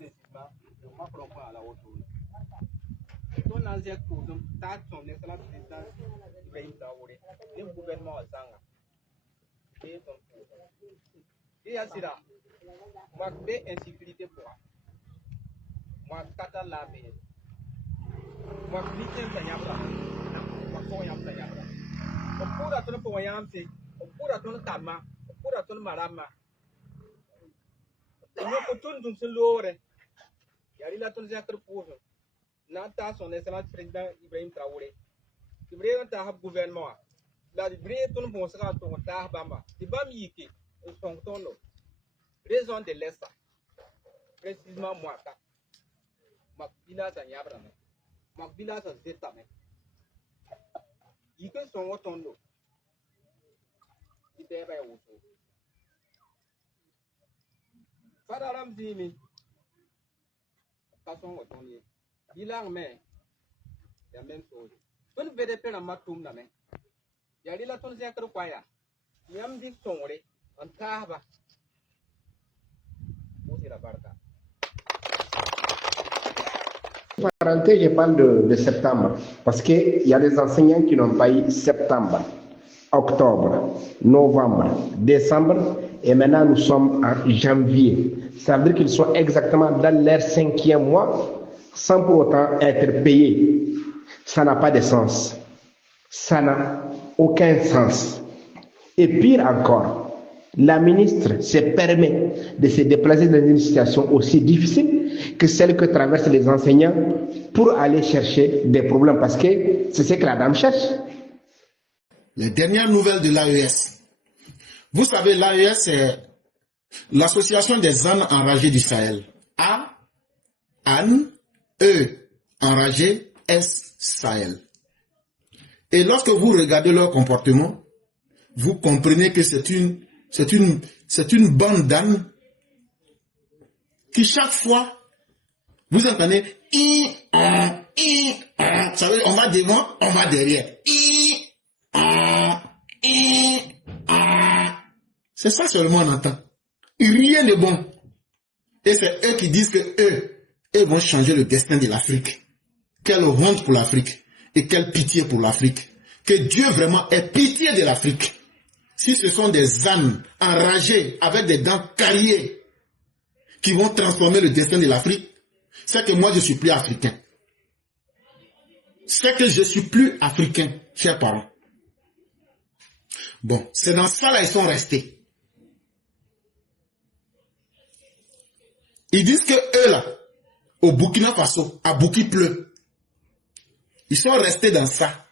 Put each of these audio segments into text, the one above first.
précisément le Macron à la hauteur. Ton ancien cours, son excellent président Ibrahim Traoré, le gouvernement à Zanga, et son cours. Et à cela, moi, j'ai insécurité pour moi, kata la paix. Moi, cliquer sur Yabra, moi, pour Yabra. On pourra attendre pour Yamse, on pourra attendre Kama, on pourra attendre Marama. On peut tout nous l'aurait. Il y a la tonne de pour Nata, son excellent président Ibrahim Traoré. Ibrahim Traoré, gouvernement. La Ibrahim Traoré, bon, sera ton Tahbama. Il va m'y quitter, son tonneau. Raison de l'Est, précisément moi. Makbila sa Yabra. Makbila sa Zeta. Il peut son tonneau. Il est bien au sol. Fadaram Zimi. Passons au tonnier. Bilan, mais la même chose. Une VDP na matum na men. Yari la ton zekro kwaya. Yam dik songre on tahba. Aussi la barka. Parenthèse, je parle de septembre parce qu'il y a des enseignants qui n'ont pas eu septembre, octobre, novembre, décembre et maintenant nous sommes en janvier. Ça veut dire qu'ils sont exactement dans leur 5e mois sans pour autant être payés. Ça n'a pas de sens. Ça n'a aucun sens. Et pire encore, la ministre se permet de se déplacer dans une situation aussi difficile que celle que traversent les enseignants pour aller chercher des problèmes parce que c'est ce que la dame cherche. Les dernières nouvelles de l'AES. Vous savez, l'AES, c'est l'association des ânes enragés du Sahel. A, âne, E, enragé, S, Sahel. Et lorsque vous regardez leur comportement, vous comprenez que c'est une bande d'ânes qui chaque fois, vous entendez, vous savez, on va devant, on va derrière. C'est ça seulement on entend. Rien de bon. Et c'est eux qui disent que eux vont changer le destin de l'Afrique. Quelle honte pour l'Afrique. Et quelle pitié pour l'Afrique. Que Dieu vraiment ait pitié de l'Afrique. Si ce sont des ânes enragés avec des dents carriées qui vont transformer le destin de l'Afrique, c'est que moi je suis plus africain. C'est que je suis plus africain, chers parents. Bon, c'est dans ça là ils sont restés. Ils disent que eux là, au Burkina Faso, à Bouki pleut. Ils sont restés dans ça.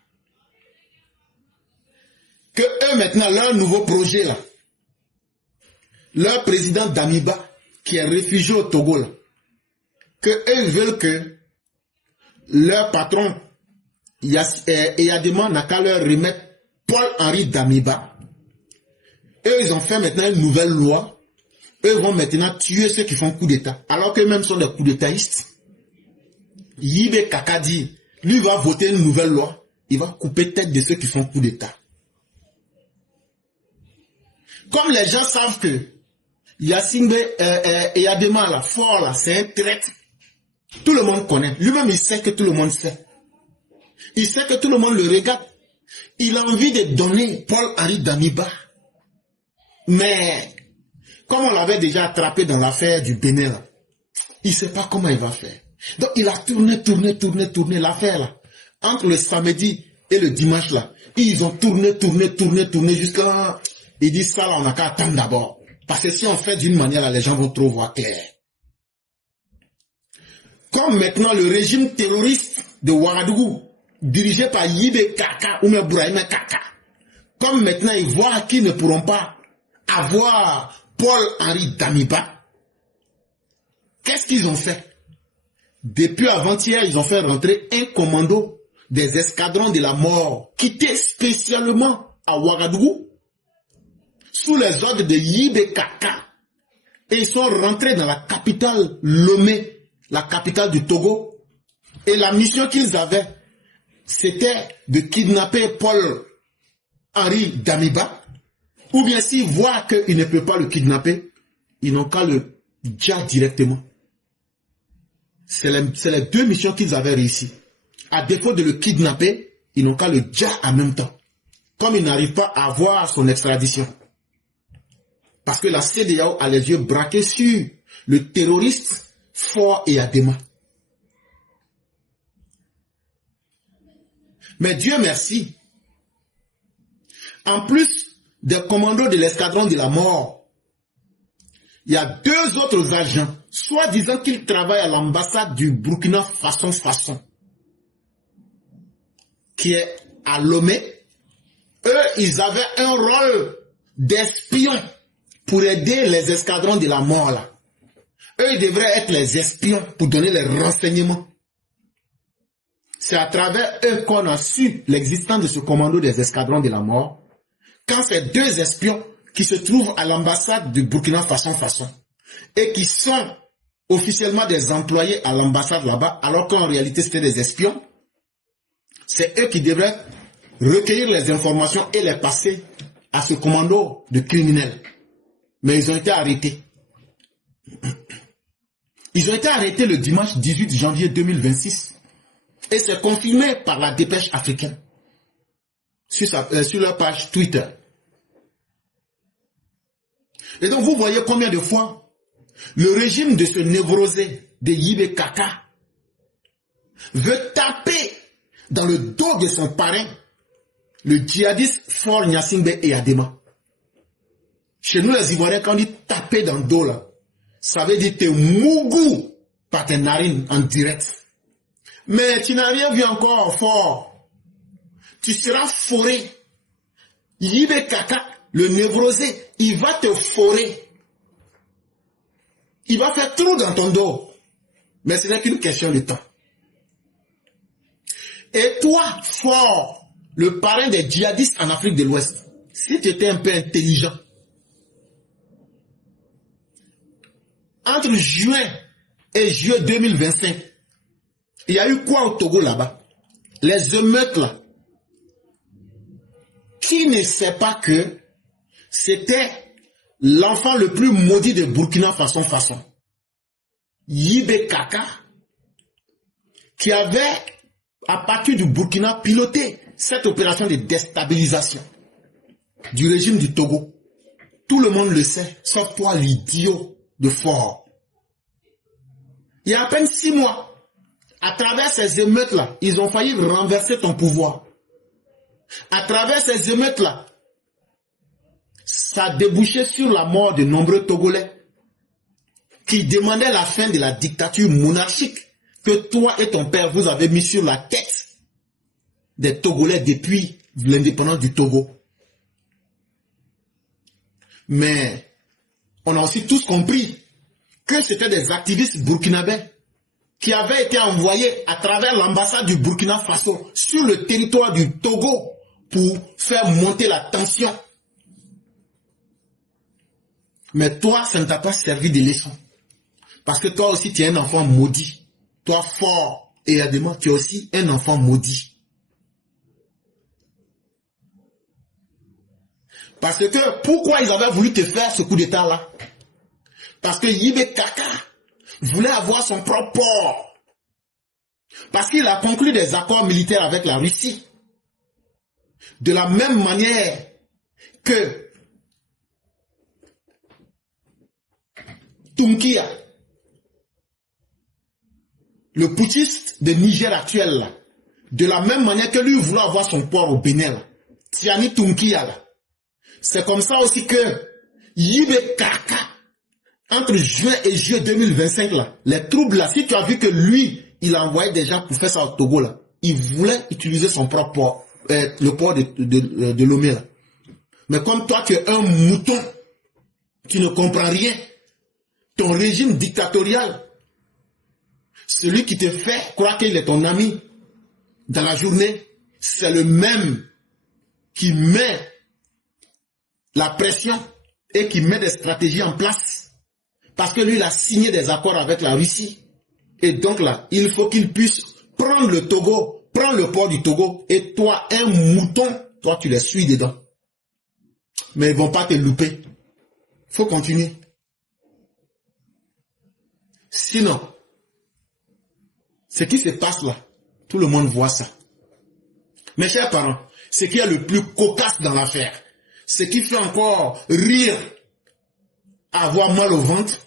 Que eux maintenant, leur nouveau projet là, leur président Damiba, qui est réfugié au Togo là, que eux veulent que leur patron, Eyadema n'a qu'à leur remettre Paul-Henri Damiba. Eux, ils ont fait maintenant une nouvelle loi. Eux vont maintenant tuer ceux qui font coup d'État, alors qu'eux-mêmes sont des coups d'Étatistes. Yibé Kakadi, lui va voter une nouvelle loi. Il va couper tête de ceux qui font coup d'État. Comme les gens savent que Yacine Eyadema, là, fort là, c'est un traître. Tout le monde connaît. Lui-même, il sait que tout le monde sait. Il sait que tout le monde le regarde. Il a envie de donner Paul-Henri Damiba. Mais, comme on l'avait déjà attrapé dans l'affaire du Bénin, là, il ne sait pas comment il va faire. Donc, il a tourné l'affaire, là. Entre le samedi et le dimanche, là, ils ont tourné jusqu'à... Ils disent ça, là, on n'a qu'à attendre d'abord. Parce que si on fait d'une manière, là, les gens vont trop voir clair. Comme maintenant le régime terroriste de Ouagadougou, dirigé par Yibé Kaka ou même Bouraïma Kaka, comme maintenant ils voient qu'ils ne pourront pas avoir Paul-Henri Damiba, qu'est-ce qu'ils ont fait? Depuis avant-hier, ils ont fait rentrer un commando des escadrons de la mort, quitté spécialement à Ouagadougou, sous les ordres de Yibé Kaka. Et ils sont rentrés dans la capitale Lomé, la capitale du Togo. Et la mission qu'ils avaient, c'était de kidnapper Paul-Henri Damiba. Ou bien s'ils voient qu'ils ne peuvent pas le kidnapper, ils n'ont qu'à le dire directement. C'est les deux missions qu'ils avaient réussi. À défaut de le kidnapper, ils n'ont qu'à le dire en même temps. Comme ils n'arrivent pas à avoir son extradition. Parce que la CEDEAO a les yeux braqués sur le terroriste Faure et Adema. Mais Dieu merci, en plus des commandos de l'escadron de la mort, il y a deux autres agents, soi-disant qu'ils travaillent à l'ambassade du Burkina Faso, qui est à Lomé. Eux, ils avaient un rôle d'espion pour aider les escadrons de la mort là. Eux, ils devraient être les espions pour donner les renseignements. C'est à travers eux qu'on a su l'existence de ce commando des escadrons de la mort, quand ces deux espions qui se trouvent à l'ambassade du Burkina Faso et qui sont officiellement des employés à l'ambassade là-bas, alors qu'en réalité c'était des espions, c'est eux qui devraient recueillir les informations et les passer à ce commando de criminels. Mais ils ont été arrêtés. Ils ont été arrêtés le dimanche 18 janvier 2026. Et c'est confirmé par la dépêche africaine sur leur page Twitter. Et donc vous voyez combien de fois le régime de ce névrosé de Yibé Kaka veut taper dans le dos de son parrain, le djihadiste Faure Gnassingbé et Adema. Chez nous les Ivoiriens, quand on dit taper dans le dos là, ça veut dire te mougou par tes narines en direct. Mais tu n'as rien vu encore fort. Tu seras foré. Yibé Kaka, le névrosé, il va te forer. Il va faire trou dans ton dos. Mais ce n'est qu'une question de temps. Et toi, Faure, le parrain des djihadistes en Afrique de l'Ouest, si tu étais un peu intelligent, entre juin et juillet 2025, il y a eu quoi au Togo là-bas? Les émeutes là. Qui ne sait pas que c'était l'enfant le plus maudit de Burkina Faso, Yibé Kaka, qui avait, à partir du Burkina, piloté cette opération de déstabilisation du régime du Togo. Tout le monde le sait, sauf toi, l'idiot de Faure. Il y a à peine 6 mois, à travers ces émeutes-là, ils ont failli renverser ton pouvoir. À travers ces émeutes-là, ça a débouché sur la mort de nombreux Togolais qui demandaient la fin de la dictature monarchique que toi et ton père vous avez mis sur la tête des Togolais depuis l'indépendance du Togo. Mais on a aussi tous compris que c'était des activistes burkinabés qui avaient été envoyés à travers l'ambassade du Burkina Faso sur le territoire du Togo pour faire monter la tension. Mais toi, ça ne t'a pas servi de leçon. Parce que toi aussi, tu es un enfant maudit. Toi, Faure et Adema, tu es aussi un enfant maudit. Parce que, pourquoi ils avaient voulu te faire ce coup d'état-là? Parce que Yibé Kaka voulait avoir son propre port. Parce qu'il a conclu des accords militaires avec la Russie. De la même manière que Tunkia, le putschiste de Niger actuel, là, de la même manière que lui voulait avoir son port au Bénin, là, Tiani Tunkia, là. C'est comme ça aussi que Yibé Kaka, entre juin et juillet 2025, là, les troubles là, si tu as vu que lui, il a envoyé des gens pour faire ça au Togo, là, il voulait utiliser son propre port, le port de Lomé, là. Mais comme toi, tu es un mouton, tu ne comprends rien, ton régime dictatorial, celui qui te fait croire qu'il est ton ami dans la journée, c'est le même qui met la pression et qui met des stratégies en place. Parce que lui, il a signé des accords avec la Russie. Et donc là, il faut qu'il puisse prendre le Togo, prendre le port du Togo, et toi, un mouton, toi, tu les suis dedans. Mais ils ne vont pas te louper. Il faut continuer. Sinon, Ce qui se passe là, tout le monde voit ça. Mes chers parents, ce qui est le plus cocasse dans l'affaire, ce qui fait encore rire, avoir mal au ventre,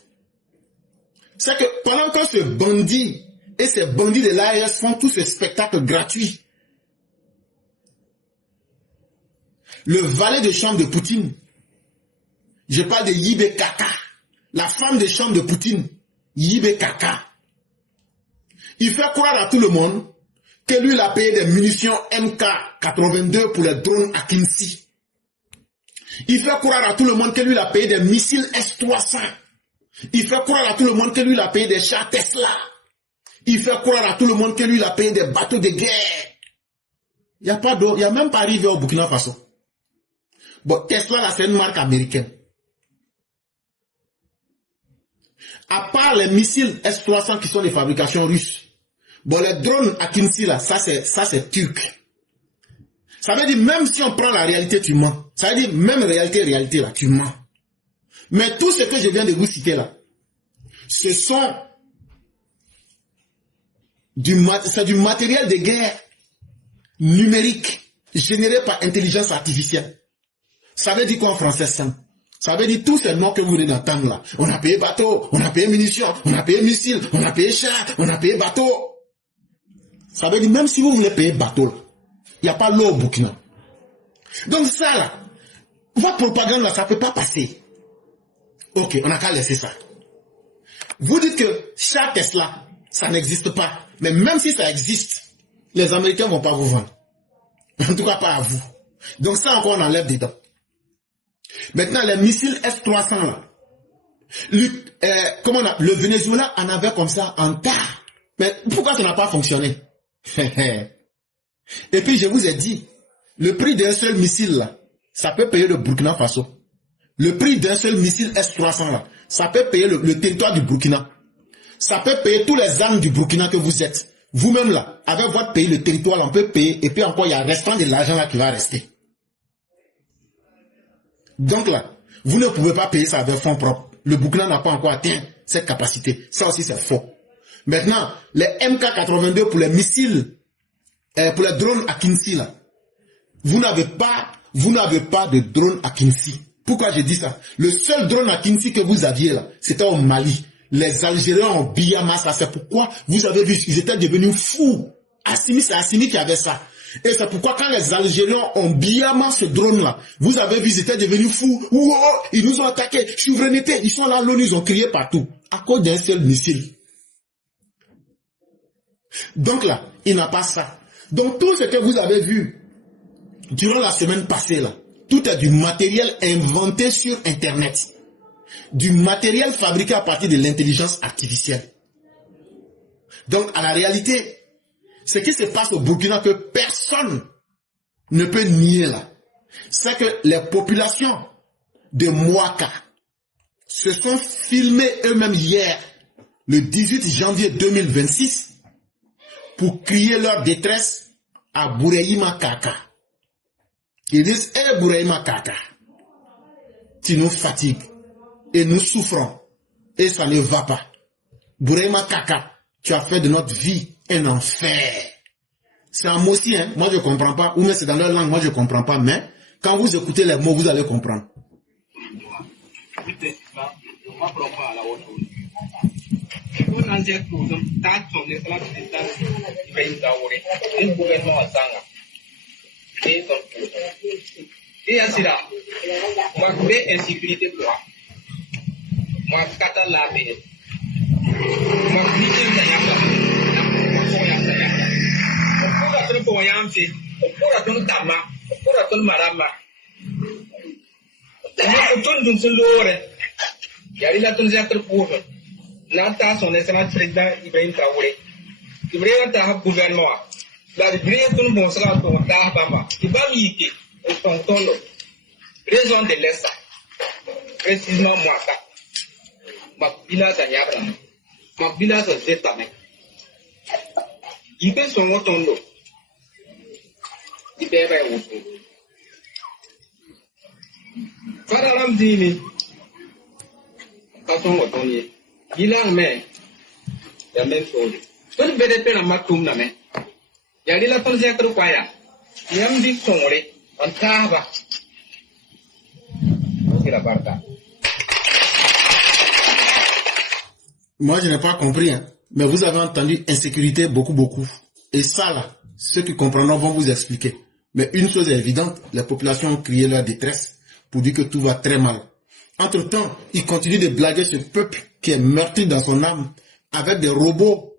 c'est que pendant que ce bandit et ces bandits de l'ARS font tous ces spectacles gratuits, le valet de chambre de Poutine, je parle de Yibé Kaka, la femme de chambre de Poutine, Yibé Kaka, il fait croire à tout le monde que lui, il a payé des munitions MK82 pour les drones à Kinsi. Il fait croire à tout le monde que lui, il a payé des missiles S-300. Il fait croire à tout le monde que lui, il a payé des chars Tesla. Il fait croire à tout le monde que lui, il a payé des bateaux de guerre. Il n'y a pas d'eau, il n'y a même pas arrivé au Burkina Faso. Bon, Tesla, là, c'est une marque américaine. À part les missiles S-300 qui sont des fabrications russes, bon, les drones à Kinsi, là, ça c'est turc. Ça veut dire, même si on prend la réalité, tu mens. Ça veut dire, même réalité, là, tu mens. Mais tout ce que je viens de vous citer là, ce sont du matériel de guerre numérique généré par intelligence artificielle. Ça veut dire quoi en français simple? Ça veut dire tous ces noms que vous venez d'entendre là. On a payé bateau, on a payé munitions, on a payé missiles, on a payé chars, on a payé bateau. Ça veut dire même si vous voulez payer bateau là, il n'y a pas l'eau au Burkina. Donc ça là, votre propagande là, ça ne peut pas passer. Ok, on n'a qu'à laisser ça. Vous dites que char Tesla, ça n'existe pas. Mais même si ça existe, les Américains ne vont pas vous vendre. En tout cas, pas à vous. Donc ça encore, on enlève dedans. Maintenant, les missiles S-300 là, le Venezuela en avait comme ça en tas. Mais pourquoi ça n'a pas fonctionné? Et puis je vous ai dit, le prix d'un seul missile là, ça peut payer le Burkina Faso. Le prix d'un seul missile S-300 là, ça peut payer le territoire du Burkina. Ça peut payer tous les armes du Burkina que vous êtes. Vous-même là, avec votre pays, le territoire là, on peut payer. Et puis encore, il y a restant de l'argent là qui va rester. Donc là, vous ne pouvez pas payer ça avec fonds propres. Le Burkina n'a pas encore atteint cette capacité. Ça aussi, c'est faux. Maintenant, les MK82 pour les missiles, pour les drones à Kinsi là, vous n'avez pas de drone à Kinsi. Pourquoi je dis ça? Le seul drone à Kinsi que vous aviez là, c'était au Mali. Les Algériens ont Biyamas, c'est pourquoi vous avez vu, ils étaient devenus fous. Assimi, c'est Assimi qui avait ça. Et c'est pourquoi quand les Algériens ont Biyamas ce drone-là, vous avez vu, ils étaient devenus fous. Wow, ils nous ont attaqués, souveraineté, ils sont là, l'ONU, ils ont crié partout. À cause d'un seul missile. Donc là, il n'a pas ça. Donc tout ce que vous avez vu durant la semaine passée là, tout est du matériel inventé sur Internet. Du matériel fabriqué à partir de l'intelligence artificielle. Donc, à la réalité, ce qui se passe au Burkina que personne ne peut nier là, c'est que les populations de Mouaka se sont filmées eux-mêmes hier, le 18 janvier 2026, pour crier leur détresse à Bouraïma Kaka. Ils disent, hé Bouraïma Kaka, tu nous fatigues. Et nous souffrons. Et ça ne va pas. Bouraïma Kaka, tu as fait de notre vie un enfer. C'est un mot aussi, hein. Moi je ne comprends pas. Ou même c'est dans leur langue, moi je ne comprends pas. Mais quand vous écoutez les mots, vous allez comprendre. Moi, kata labe. Moi, nije tanyaka. Okura tun ko yamfi. Okura tun tama. Okura tun marama. Moi, tun dun sun lore. Yari la tun zakar puho. La ta son excellence président Ibrahim Traoré. Ibrahim ta gouvernement. La Ibrahim tun bon sera to ta bamba. Ibami ki au tontono. Raison de l'Est. Précisément moi ça. Makbila Zanyabra, Makbila Zetame. Il peut son motondo. Il peut faire autre. Fadaram Dini, façon motonnier. Il a mais la même chose. When BDP na matum na me. Yari la ton zia kru kwaya. Yam di songore on kaba. Kira barka. Moi, je n'ai pas compris, hein. Mais vous avez entendu insécurité beaucoup. Et ça, là, ceux qui comprendront vont vous expliquer. Mais une chose est évidente, les populations ont crié leur détresse pour dire que tout va très mal. Entre-temps, ils continuent de blaguer ce peuple qui est meurtri dans son âme avec des robots.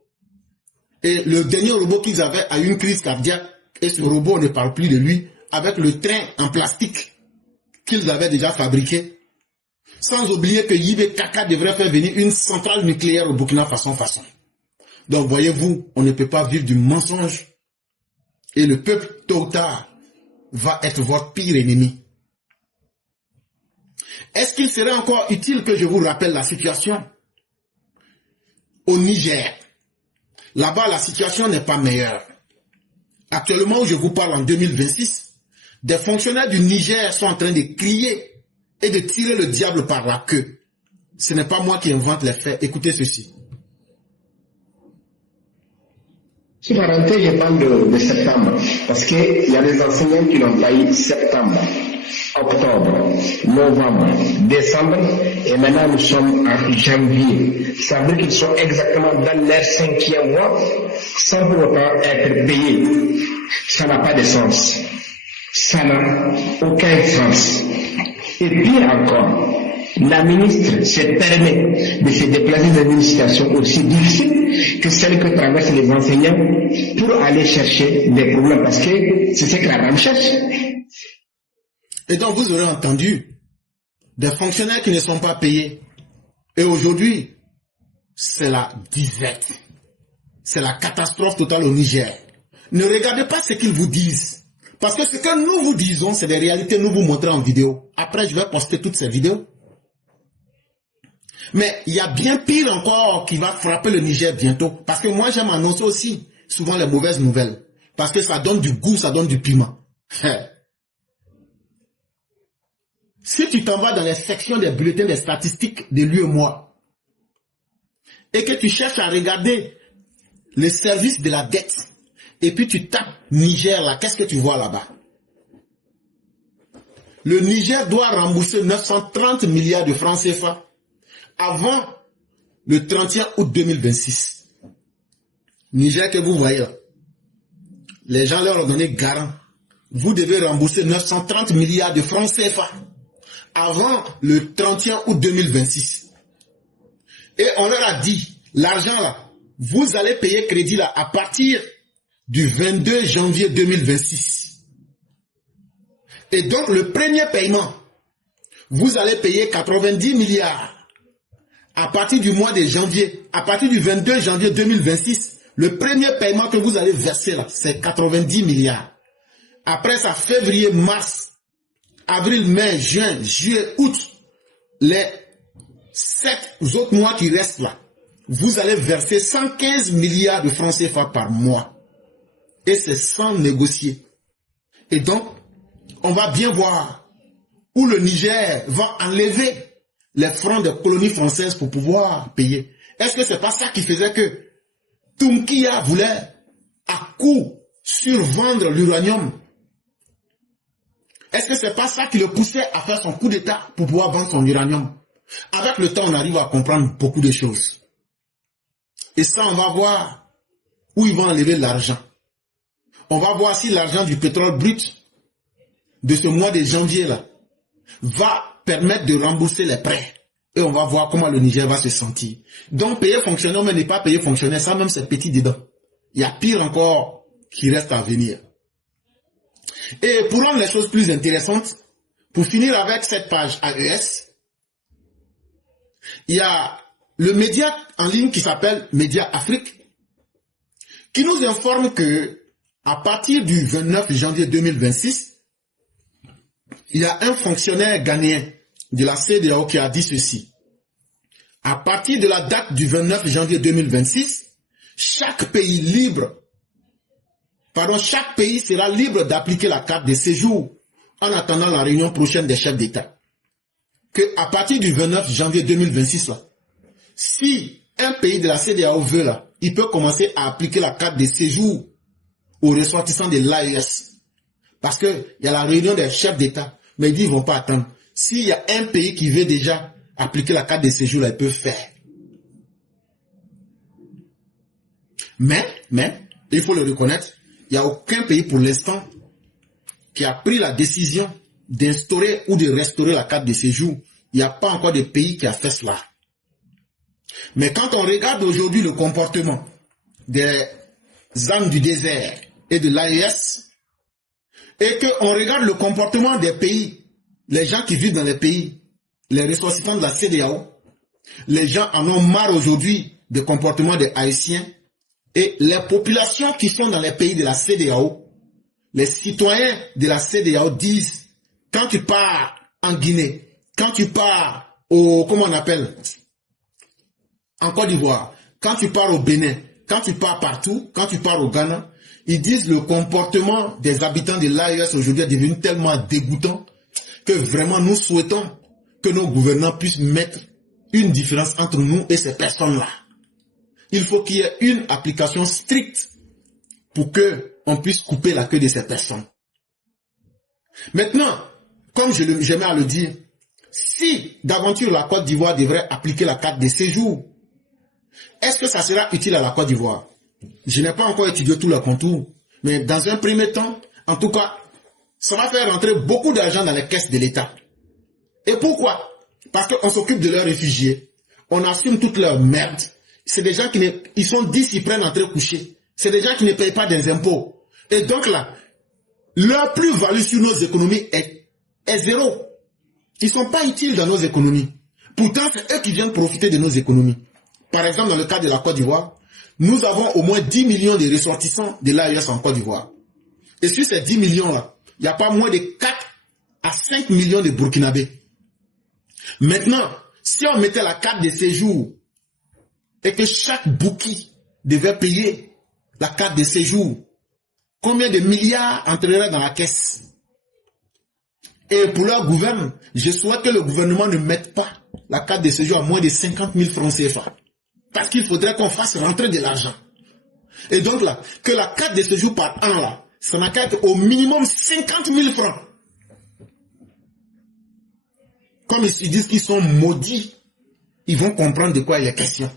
Et le dernier robot qu'ils avaient a eu une crise cardiaque. Et ce robot, on ne parle plus de lui, avec le train en plastique qu'ils avaient déjà fabriqué. Sans oublier que Yibé Kaka devrait faire venir une centrale nucléaire au Burkina Faso. Donc voyez-vous, on ne peut pas vivre du mensonge. Et le peuple, tôt ou tard, va être votre pire ennemi. Est-ce qu'il serait encore utile que je vous rappelle la situation au Niger? Là-bas, la situation n'est pas meilleure. Actuellement, où je vous parle en 2026, des fonctionnaires du Niger sont en train de crier et de tirer le diable par la queue. Ce n'est pas moi qui invente les faits. Écoutez ceci. Sur la rentrée, je parle de septembre, parce qu'il y a des enseignants qui n'ont pas eu septembre, octobre, novembre, décembre, et maintenant nous sommes en janvier. Ça veut dire qu'ils sont exactement dans leur 5e mois, sans pour autant être payés. Ça n'a pas de sens. Ça n'a aucun sens. Et pire encore, la ministre se permet de se déplacer dans une situation aussi difficile que celle que traversent les enseignants pour aller chercher des problèmes, parce que c'est ce que la dame cherche. Et donc vous aurez entendu des fonctionnaires qui ne sont pas payés. Et aujourd'hui, c'est la disette. C'est la catastrophe totale au Niger. Ne regardez pas ce qu'ils vous disent. Parce que ce que nous vous disons, c'est des réalités, nous vous montrons en vidéo. Après, je vais poster toutes ces vidéos. Mais il y a bien pire encore qui va frapper le Niger bientôt. Parce que moi, j'aime annoncer aussi souvent les mauvaises nouvelles. Parce que ça donne du goût, ça donne du piment. Si tu t'en vas dans les sections des bulletins des statistiques de l'UEMOA et que tu cherches à regarder les services de la dette, et puis tu tapes Niger là, qu'est-ce que tu vois là-bas? Le Niger doit rembourser 930 milliards de francs CFA avant le 31 août 2026. Niger que vous voyez là, les gens leur ont donné garant. Vous devez rembourser 930 milliards de francs CFA avant le 31 août 2026. Et on leur a dit, l'argent là, vous allez payer crédit là à partir du 22 janvier 2026. Et donc le premier paiement, vous allez payer 90 milliards à partir du mois de janvier, à partir du 22 janvier 2026. Le premier paiement que vous allez verser là, c'est 90 milliards. Après ça, février, mars, avril, mai, juin, juillet, août, les 7 autres mois qui restent là, vous allez verser 115 milliards de francs CFA par mois. Et c'est sans négocier. Et donc, on va bien voir où le Niger va enlever les francs des colonies françaises pour pouvoir payer. Est-ce que c'est pas ça qui faisait que Tunkia voulait à coup survendre l'uranium? Est-ce que c'est pas ça qui le poussait à faire son coup d'État pour pouvoir vendre son uranium? Avec le temps, on arrive à comprendre beaucoup de choses. Et ça, on va voir où ils vont enlever l'argent. On va voir si l'argent du pétrole brut de ce mois de janvier là va permettre de rembourser les prêts. Et on va voir comment le Niger va se sentir. Donc payer fonctionnaire mais ne pas payer fonctionnaire, ça même c'est petit dedans. Il y a pire encore qui reste à venir. Et pour rendre les choses plus intéressantes, pour finir avec cette page AES, il y a le média en ligne qui s'appelle Média Afrique, qui nous informe que à partir du 29 janvier 2026, il y a un fonctionnaire ghanéen de la CEDEAO qui a dit ceci. À partir de la date du 29 janvier 2026, chaque pays sera libre d'appliquer la carte de séjour en attendant la réunion prochaine des chefs d'État. Que à partir du 29 janvier 2026, là, si un pays de la CEDEAO veut là, il peut commencer à appliquer la carte de séjour aux ressortissants de l'AES. Parce qu'il y a la réunion des chefs d'État, mais ils disent qu'ils ne vont pas attendre. S'il y a un pays qui veut déjà appliquer la carte de séjour, là, ils peuvent faire. Mais, il faut le reconnaître, il n'y a aucun pays pour l'instant qui a pris la décision d'instaurer ou de restaurer la carte de séjour. Il n'y a pas encore de pays qui a fait cela. Mais quand on regarde aujourd'hui le comportement des âmes du désert et de l'AES, et qu'on regarde le comportement des pays, les gens qui vivent dans les pays, les ressortissants de la CEDEAO, les gens en ont marre aujourd'hui du comportement des Haïtiens, et les populations qui sont dans les pays de la CEDEAO, les citoyens de la CEDEAO disent, quand tu pars en Guinée, quand tu pars au, comment on appelle, en Côte d'Ivoire, quand tu pars au Bénin, quand tu pars partout, quand tu pars au Ghana, ils disent le comportement des habitants de l'AES aujourd'hui est devenu tellement dégoûtant que vraiment nous souhaitons que nos gouvernants puissent mettre une différence entre nous et ces personnes-là. Il faut qu'il y ait une application stricte pour qu'on puisse couper la queue de ces personnes. Maintenant, comme j'aimais à le dire, si d'aventure la Côte d'Ivoire devrait appliquer la carte de séjour, est-ce que ça sera utile à la Côte d'Ivoire? Je n'ai pas encore étudié tout le contour, mais dans un premier temps, en tout cas, ça va faire rentrer beaucoup d'argent dans les caisses de l'État. Et pourquoi? Parce qu'on s'occupe de leurs réfugiés, on assume toute leur merde. C'est des gens ils sont 10, ils prennent entrée couchée. C'est des gens qui ne payent pas des impôts. Et donc là, leur plus-value sur nos économies est zéro. Ils ne sont pas utiles dans nos économies. Pourtant, c'est eux qui viennent profiter de nos économies. Par exemple, dans le cas de la Côte d'Ivoire, nous avons au moins 10 millions de ressortissants de l'AES en Côte d'Ivoire. Et sur ces 10 millions-là, il n'y a pas moins de 4 à 5 millions de Burkinabés. Maintenant, si on mettait la carte de séjour et que chaque bouki devait payer la carte de séjour, combien de milliards entreraient dans la caisse? Et pour leur gouvernement, je souhaite que le gouvernement ne mette pas la carte de séjour à moins de 50 000 francs CFA. Parce qu'il faudrait qu'on fasse rentrer de l'argent. Et donc là, que la carte de séjour par an, là, ça n'a qu'à être au minimum 50 000 francs. Comme ils disent qu'ils sont maudits, ils vont comprendre de quoi il est question.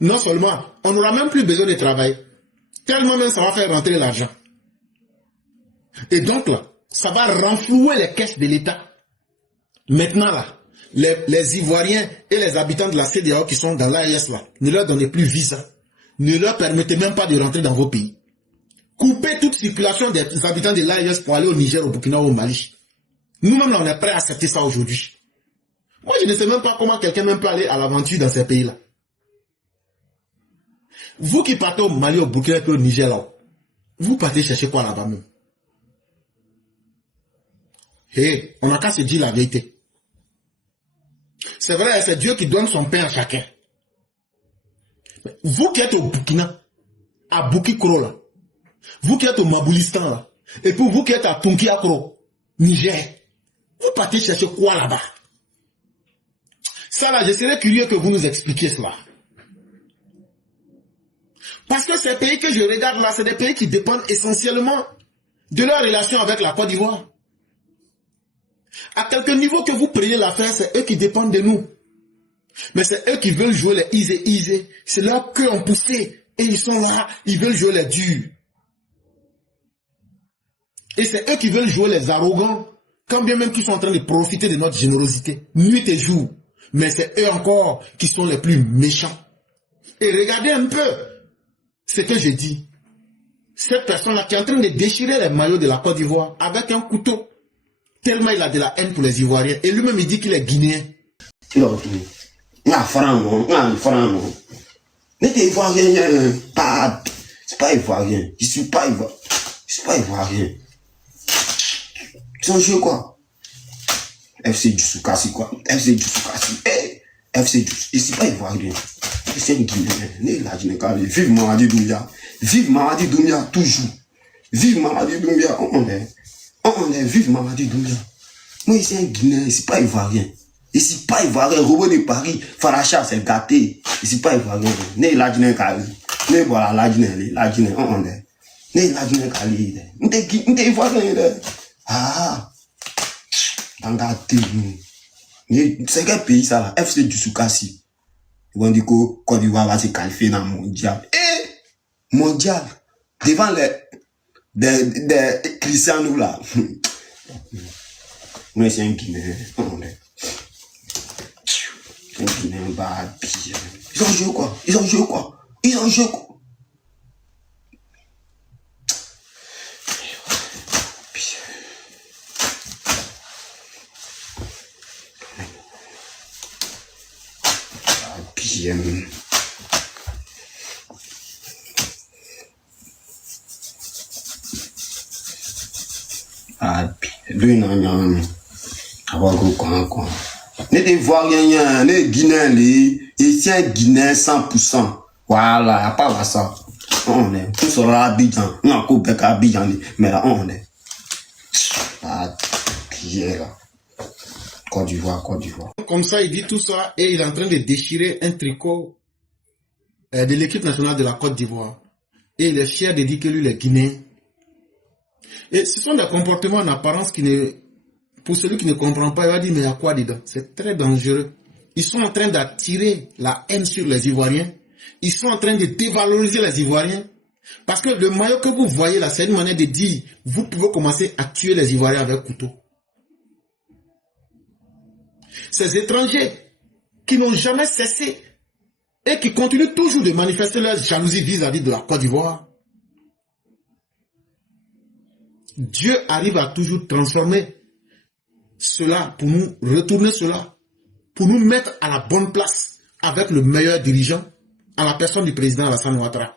Non seulement, on n'aura même plus besoin de travailler. Tellement même ça va faire rentrer l'argent. Et donc là, ça va renflouer les caisses de l'État. Maintenant là, les Ivoiriens et les habitants de la CEDEAO qui sont dans l'AES là, ne leur donnez plus visa. Ne leur permettez même pas de rentrer dans vos pays. Coupez toute circulation des habitants de l'AES pour aller au Niger, au Burkina ou au Mali. Nous-mêmes là, on est prêts à accepter ça aujourd'hui. Moi, je ne sais même pas comment quelqu'un même peut aller à l'aventure dans ces pays-là. Vous qui partez au Mali, au Burkina et au Niger là, vous partez chercher quoi là-bas même? Hey, on n'a qu'à se dire la vérité. C'est vrai, c'est Dieu qui donne son pain à chacun. Vous qui êtes au Burkina, à Boukikro là, vous qui êtes au Maboulistan là, et puis vous qui êtes à Tunkiakro, Niger, vous partez chercher quoi là-bas? Ça là, je serais curieux que vous nous expliquiez cela. Parce que ces pays que je regarde là, c'est des pays qui dépendent essentiellement de leur relation avec la Côte d'Ivoire. À quelque niveau que vous preniez l'affaire, c'est eux qui dépendent de nous. Mais c'est eux qui veulent jouer les easy. C'est là qu'eux ont poussé. Et ils sont là, ils veulent jouer les durs. Et c'est eux qui veulent jouer les arrogants. Quand bien même qu'ils sont en train de profiter de notre générosité, nuit et jour. Mais c'est eux encore qui sont les plus méchants. Et regardez un peu ce que je dis. Cette personne-là qui est en train de déchirer les maillots de la Côte d'Ivoire avec un couteau. Tellement il a de la haine pour les Ivoiriens. Et lui-même, il dit qu'il est guinéen. Non, n'était Ivoirien, pas, c'est pas Ivoirien. Je suis pas Ivoirien. Je suis pas Ivoirien. Ils sont joués quoi? FC du Soukassi quoi? FC du Soukassi. Hey, FC du je suis pas Ivoirien. Je suis un Guinéen. Vive Mamadi Doumbia. Vive Mamadi Doumbia, toujours. Vive Mamadi Doumbia. On est vive Mamadi Doumbia. Moi, ici, un Guinéen, je suis pas Ivoirien. Je suis pas Ivoirien. Robot de Paris, Faracha, c'est gâté. Je suis pas Ivoirien. Né la Guinée, Ne voilà la Guinée, on est. Ne la Guinée Kali. N'te ivoirien de. Ah. Tangate. C'est quel pays ça là? FC du Soukassi. Ils vont dire que Côte d'Ivoire va se qualifier dans le mondial. Mondial. Devant des Cristiano là. Mais c'est un Guinéen. C'est un Guinéen bas. Ils ont joué quoi? Lui non avoir quoi les Ivoiriens les Guinéens les tiens Guinéens 100%. Voilà, y a pas ça. On est tout sur Abidjan, non Québec Abidjan, mais là on est là. Côte d'Ivoire. Comme ça, il dit tout ça et il est en train de déchirer un tricot de l'équipe nationale de la Côte d'Ivoire. Et il est fier de dire que lui, il est Guinéen. Et ce sont des comportements en apparence qui ne... Pour celui qui ne comprend pas, il va dire, mais il y a quoi dedans? C'est très dangereux. Ils sont en train d'attirer la haine sur les Ivoiriens. Ils sont en train de dévaloriser les Ivoiriens. Parce que le maillot que vous voyez là, c'est une manière de dire, vous pouvez commencer à tuer les Ivoiriens avec couteau. Ces étrangers qui n'ont jamais cessé et qui continuent toujours de manifester leur jalousie vis-à-vis de la Côte d'Ivoire. Dieu arrive à toujours transformer cela pour nous retourner cela, pour nous mettre à la bonne place avec le meilleur dirigeant, à la personne du président Alassane Ouattara.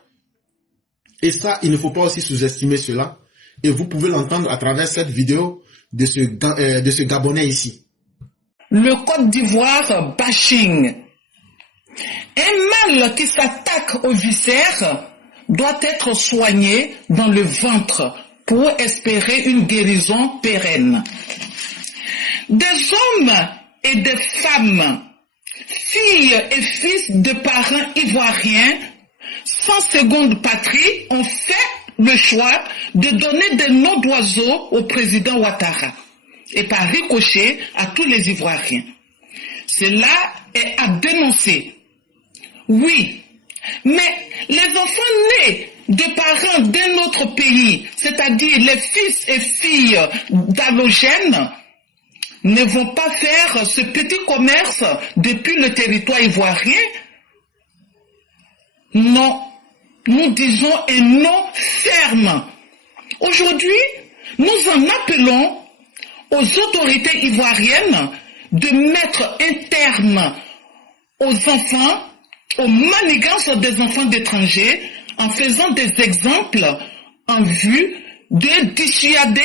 Et ça, il ne faut pas aussi sous-estimer cela. Et vous pouvez l'entendre à travers cette vidéo de ce Gabonais ici. Le Côte d'Ivoire bashing. Un mal qui s'attaque aux viscères doit être soigné dans le ventre pour espérer une guérison pérenne. Des hommes et des femmes, filles et fils de parents ivoiriens, sans seconde patrie, ont fait le choix de donner des noms d'oiseaux au président Ouattara et par ricochet à tous les Ivoiriens. Cela est à dénoncer. Oui, mais les enfants nés de parents d'un autre pays, c'est-à-dire les fils et filles d'allogènes, ne vont pas faire ce petit commerce depuis le territoire ivoirien. Non, nous disons un non ferme. Aujourd'hui, nous en appelons aux autorités ivoiriennes de mettre un terme aux enfants, aux manigances des enfants d'étrangers, en faisant des exemples en vue de dissuader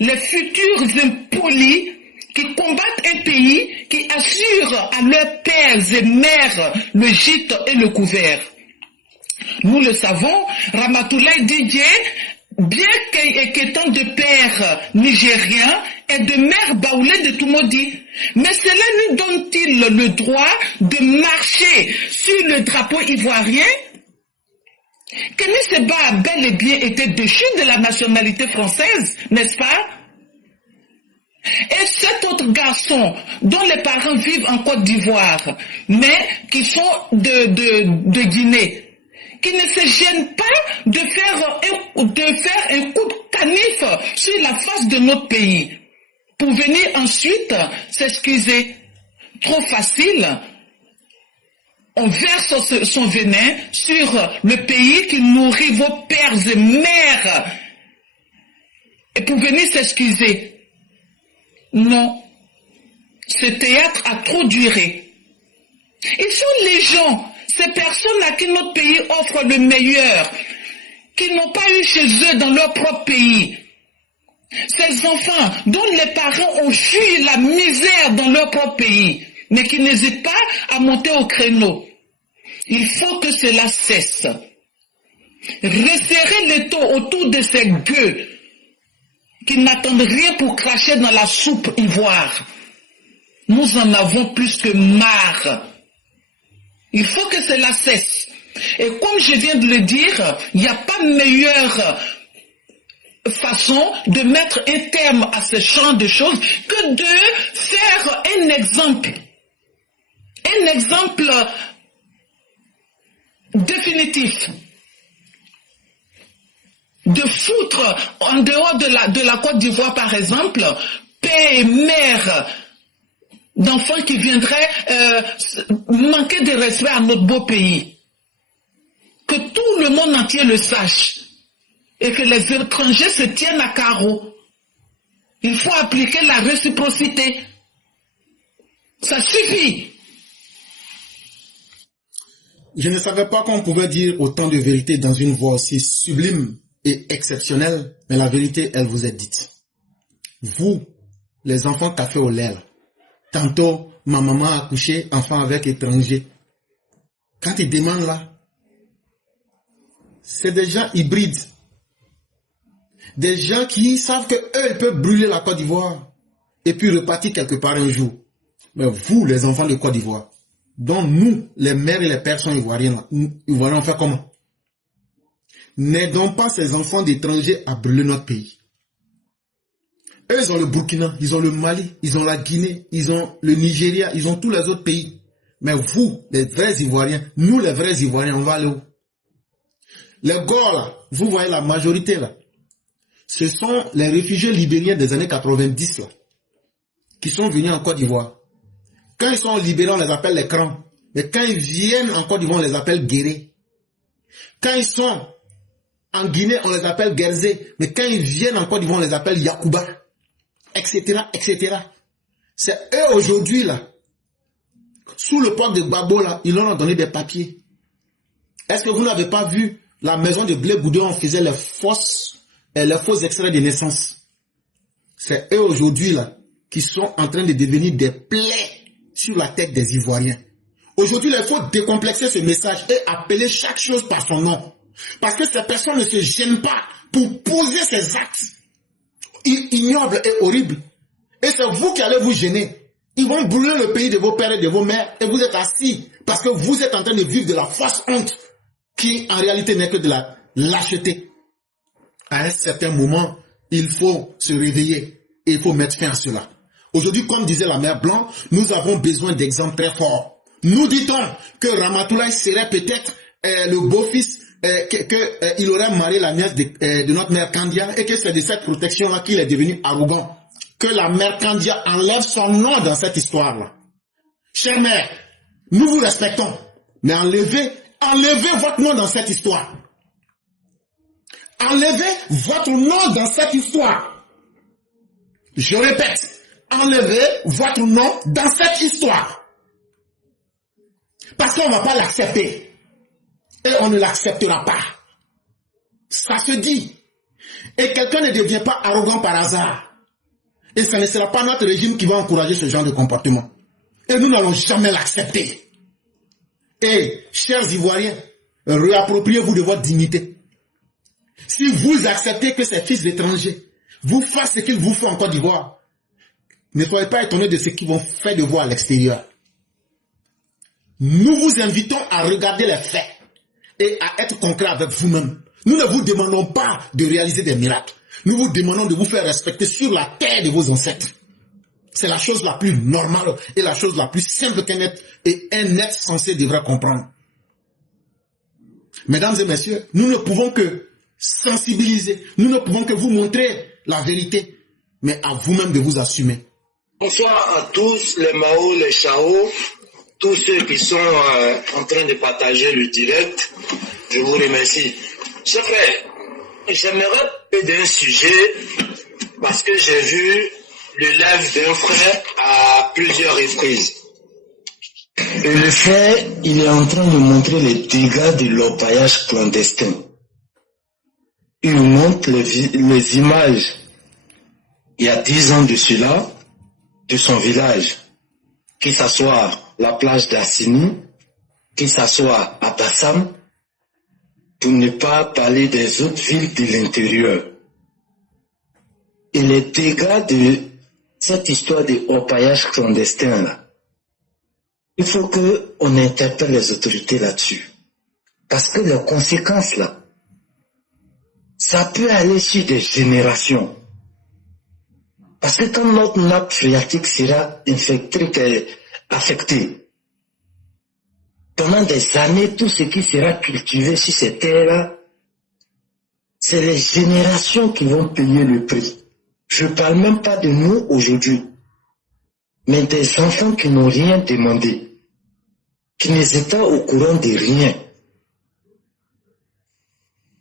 les futurs impolis qui combattent un pays qui assure à leurs pères et mères le gîte et le couvert. Nous le savons, Ramatoulaye Didier, bien qu'étant de père nigérien et de mère baoulée de Toumoudi, mais cela lui donne-t-il le droit de marcher sur le drapeau ivoirien? Kémy Séba a bel et bien été déchu de la nationalité française, n'est-ce pas? Et cet autre garçon, dont les parents vivent en Côte d'Ivoire, mais qui sont de Guinée, qui ne se gênent pas de faire un coup de canif sur la face de notre pays, pour venir ensuite s'excuser. Trop facile. On verse son venin sur le pays qui nourrit vos pères et mères. Et pour venir s'excuser. Non. Ce théâtre a trop duré. Ils sont les gens, ces personnes à qui notre pays offre le meilleur, qui n'ont pas eu chez eux dans leur propre pays. Ces enfants dont les parents ont fui la misère dans leur propre pays, mais qui n'hésitent pas à monter au créneau. Il faut que cela cesse. Resserrer l'étau autour de ces gueux qui n'attendent rien pour cracher dans la soupe ivoire. Nous en avons plus que marre. Il faut que cela cesse. Et comme je viens de le dire, il n'y a pas meilleure façon de mettre un terme à ce genre de choses que de faire un exemple définitif, de foutre en dehors de la Côte d'Ivoire par exemple, père et mère d'enfants qui viendraient manquer de respect à notre beau pays. Que tout le monde entier le sache et que les étrangers se tiennent à carreau. Il faut appliquer la réciprocité. Ça suffit. Je ne savais pas qu'on pouvait dire autant de vérité dans une voix aussi sublime et exceptionnelle, mais la vérité, elle vous est dite. Vous, les enfants café au lait, tantôt, ma maman a couché enfant avec étranger. Quand ils demandent là, c'est des gens hybrides. Des gens qui savent qu'eux, ils peuvent brûler la Côte d'Ivoire et puis repartir quelque part un jour. Mais vous, les enfants de Côte d'Ivoire, dont nous, les mères et les pères sont ivoiriens, on fait comment? N'aidons pas ces enfants d'étrangers à brûler notre pays. Eux, ils ont le Burkina, ils ont le Mali, ils ont la Guinée, ils ont le Nigeria, ils ont tous les autres pays. Mais vous, les vrais Ivoiriens, nous les vrais Ivoiriens, on va aller où? Les Gauls, là, vous voyez la majorité là, ce sont les réfugiés libériens des années 90 là, qui sont venus en Côte d'Ivoire. Quand ils sont libérés, on les appelle les crans. Mais quand ils viennent en Côte d'Ivoire, on les appelle guérés. Quand ils sont en Guinée, on les appelle guerzés. Mais quand ils viennent en Côte d'Ivoire, on les appelle Yakuba. Etc., etc. C'est eux aujourd'hui, là, sous le port de Gbagbo, là, ils leur ont donné des papiers. Est-ce que vous n'avez pas vu la maison de Blé Goudé, on faisait les faux extraits de naissance? C'est eux aujourd'hui, là, qui sont en train de devenir des plaies sur la tête des Ivoiriens. Aujourd'hui, il faut décomplexer ce message et appeler chaque chose par son nom. Parce que ces personnes ne se gênent pas pour poser ces actes ignobles et horribles. Et c'est vous qui allez vous gêner. Ils vont brûler le pays de vos pères et de vos mères et vous êtes assis parce que vous êtes en train de vivre de la fausse honte qui en réalité n'est que de la lâcheté. À un certain moment, il faut se réveiller et il faut mettre fin à cela. Aujourd'hui, comme disait la mère Blanc, nous avons besoin d'exemples très forts. Nous dit-on que Ramatoulaye serait peut-être le beau-fils, qu'il aurait marié la nièce de notre mère Kandia et que c'est de cette protection-là qu'il est devenu arrogant. Que la mère Kandia enlève son nom dans cette histoire-là. Chère mère, nous vous respectons, mais enlevez votre nom dans cette histoire. Enlevez votre nom dans cette histoire. Je répète, enlevez votre nom dans cette histoire. Parce qu'on ne va pas l'accepter. Et on ne l'acceptera pas. Ça se dit. Et quelqu'un ne devient pas arrogant par hasard. Et ce ne sera pas notre régime qui va encourager ce genre de comportement. Et nous n'allons jamais l'accepter. Et, chers Ivoiriens, réappropriez-vous de votre dignité. Si vous acceptez que ces fils d'étrangers vous fassent ce qu'ils vous font en Côte d'Ivoire, ne soyez pas étonnés de ce qu'ils vont faire de vous à l'extérieur. Nous vous invitons à regarder les faits et à être concret avec vous-même. Nous ne vous demandons pas de réaliser des miracles. Nous vous demandons de vous faire respecter sur la terre de vos ancêtres. C'est la chose la plus normale et la chose la plus simple qu'un être censé devrait comprendre. Mesdames et messieurs, nous ne pouvons que sensibiliser, nous ne pouvons que vous montrer la vérité, mais à vous-même de vous assumer. Bonsoir à tous, les Mao, les Chao, tous ceux qui sont en train de partager le direct. Je vous remercie. Chers frères, j'aimerais parler d'un sujet parce que j'ai vu le live d'un frère à plusieurs reprises. Et le frère, il est en train de montrer les dégâts de l'orpaillage clandestin. Il montre les images, il y a 10 ans de cela, de son village, que ce soit la plage d'Assini, que ce soit à Bassam, pour ne pas parler des autres villes de l'intérieur. Et les dégâts de cette histoire de orpaillage clandestin là, il faut qu'on interpelle les autorités là-dessus. Parce que les conséquences, là, ça peut aller sur des générations. Parce que quand notre nappe phréatique sera affectée, pendant des années, tout ce qui sera cultivé sur ces terres-là, c'est les générations qui vont payer le prix. Je ne parle même pas de nous aujourd'hui, mais des enfants qui n'ont rien demandé, qui n'étaient pas au courant de rien.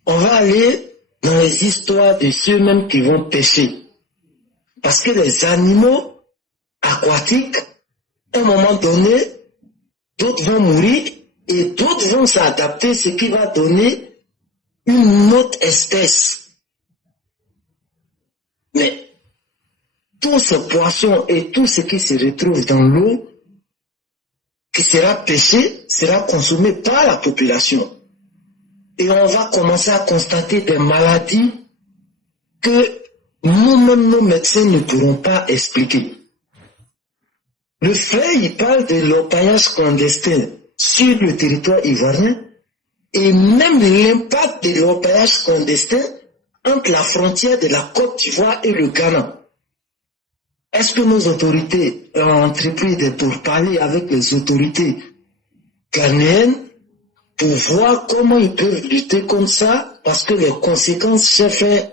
On va aller dans les histoires de ceux-mêmes qui vont pêcher. Parce que les animaux aquatiques, à un moment donné, d'autres vont mourir et d'autres vont s'adapter, ce qui va donner une autre espèce. Mais tous ces poissons et tout ce qui se retrouve dans l'eau, qui sera pêché, sera consommé par la population. Et on va commencer à constater des maladies que nous-mêmes, nos médecins ne pourront pas expliquer. Le frère, il parle de l'orpaillage clandestin sur le territoire ivoirien et même l'impact de l'orpaillage clandestin entre la frontière de la Côte d'Ivoire et le Ghana. Est-ce que nos autorités ont entrepris des pourparlers avec les autorités ghanéennes pour voir comment ils peuvent lutter contre ça? Parce que les conséquences, chers frères,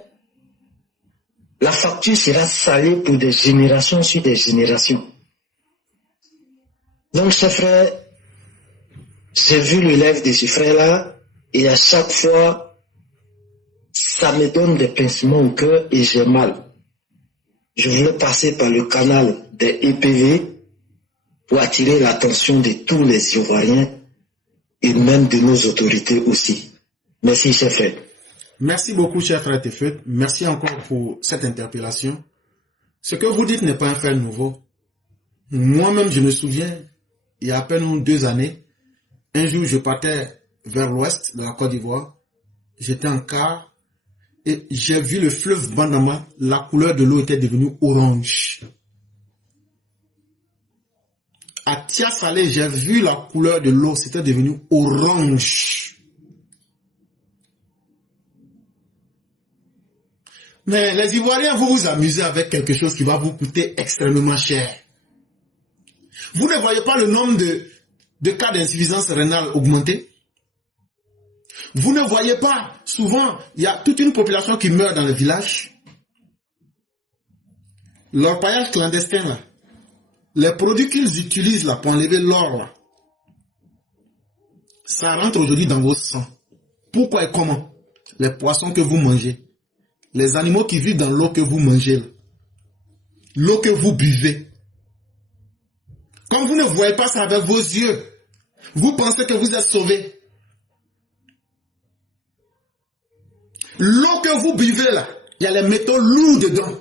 la facture sera salée pour des générations sur des générations. Donc, chers frères, j'ai vu le live de ce frère-là, et à chaque fois, ça me donne des pincements au cœur et j'ai mal. Je voulais passer par le canal des EPV pour attirer l'attention de tous les Ivoiriens et même de nos autorités aussi. Merci, chers frères. Merci beaucoup, cher frère Tefet. Merci encore pour cette interpellation. Ce que vous dites n'est pas un fait nouveau. Moi-même, je me souviens, il y a à peine 2 années, un jour, je partais vers l'ouest de la Côte d'Ivoire. J'étais en car et j'ai vu le fleuve Bandama. La couleur de l'eau était devenue orange. À Tia-Salé, j'ai vu la couleur de l'eau, c'était devenu orange. Mais les Ivoiriens, vous vous amusez avec quelque chose qui va vous coûter extrêmement cher. Vous ne voyez pas le nombre de cas d'insuffisance rénale augmenter? Vous ne voyez pas, souvent, il y a toute une population qui meurt dans les villages. L'orpaillage clandestin, là, les produits qu'ils utilisent là, pour enlever l'or, là, ça rentre aujourd'hui dans vos sangs. Pourquoi et comment? Les poissons que vous mangez, les animaux qui vivent dans l'eau que vous mangez, l'eau que vous buvez. Quand vous ne voyez pas ça avec vos yeux, vous pensez que vous êtes sauvé. L'eau que vous buvez là, il y a les métaux lourds dedans.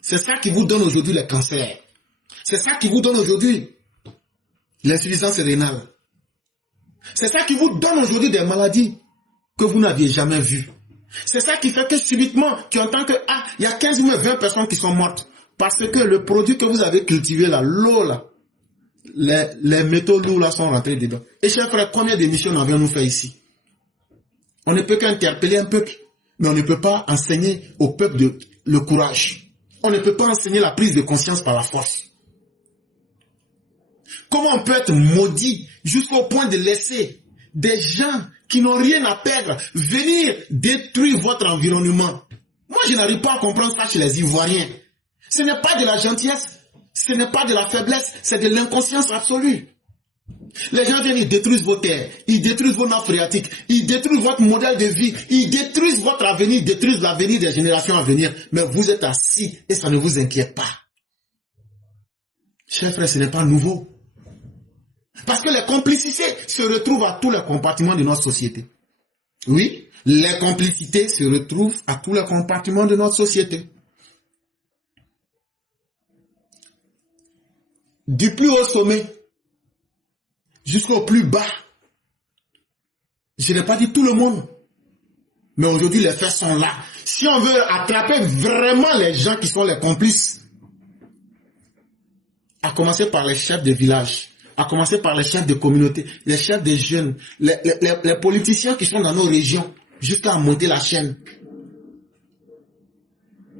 C'est ça qui vous donne aujourd'hui les cancers. C'est ça qui vous donne aujourd'hui l'insuffisance rénale. C'est ça qui vous donne aujourd'hui des maladies que vous n'aviez jamais vues. C'est ça qui fait que subitement, tu entends que il y a 15 000, 20 personnes qui sont mortes. Parce que le produit que vous avez cultivé là, l'eau là, les métaux lourds là sont rentrés dedans. Et chers frères, combien d'émissions avions-nous fait ici? On ne peut qu'interpeller un peuple, mais on ne peut pas enseigner au peuple le courage. On ne peut pas enseigner la prise de conscience par la force. Comment on peut être maudit jusqu'au point de laisser des gens qui n'ont rien à perdre venir détruire votre environnement? Moi, je n'arrive pas à comprendre ça chez les Ivoiriens. Ce n'est pas de la gentillesse, ce n'est pas de la faiblesse, c'est de l'inconscience absolue. Les gens viennent, ils détruisent vos terres, ils détruisent vos nappes phréatiques, ils détruisent votre modèle de vie, ils détruisent votre avenir, ils détruisent l'avenir des générations à venir. Mais vous êtes assis et ça ne vous inquiète pas. Chers frères, ce n'est pas nouveau. Parce que les complicités se retrouvent à tous les compartiments de notre société. Oui, les complicités se retrouvent à tous les compartiments de notre société. Du plus haut sommet jusqu'au plus bas. Je n'ai pas dit tout le monde. Mais aujourd'hui, les faits sont là. Si on veut attraper vraiment les gens qui sont les complices, à commencer par les chefs de village, à commencer par les chefs de communauté, les chefs des jeunes, les politiciens qui sont dans nos régions, jusqu'à monter la chaîne.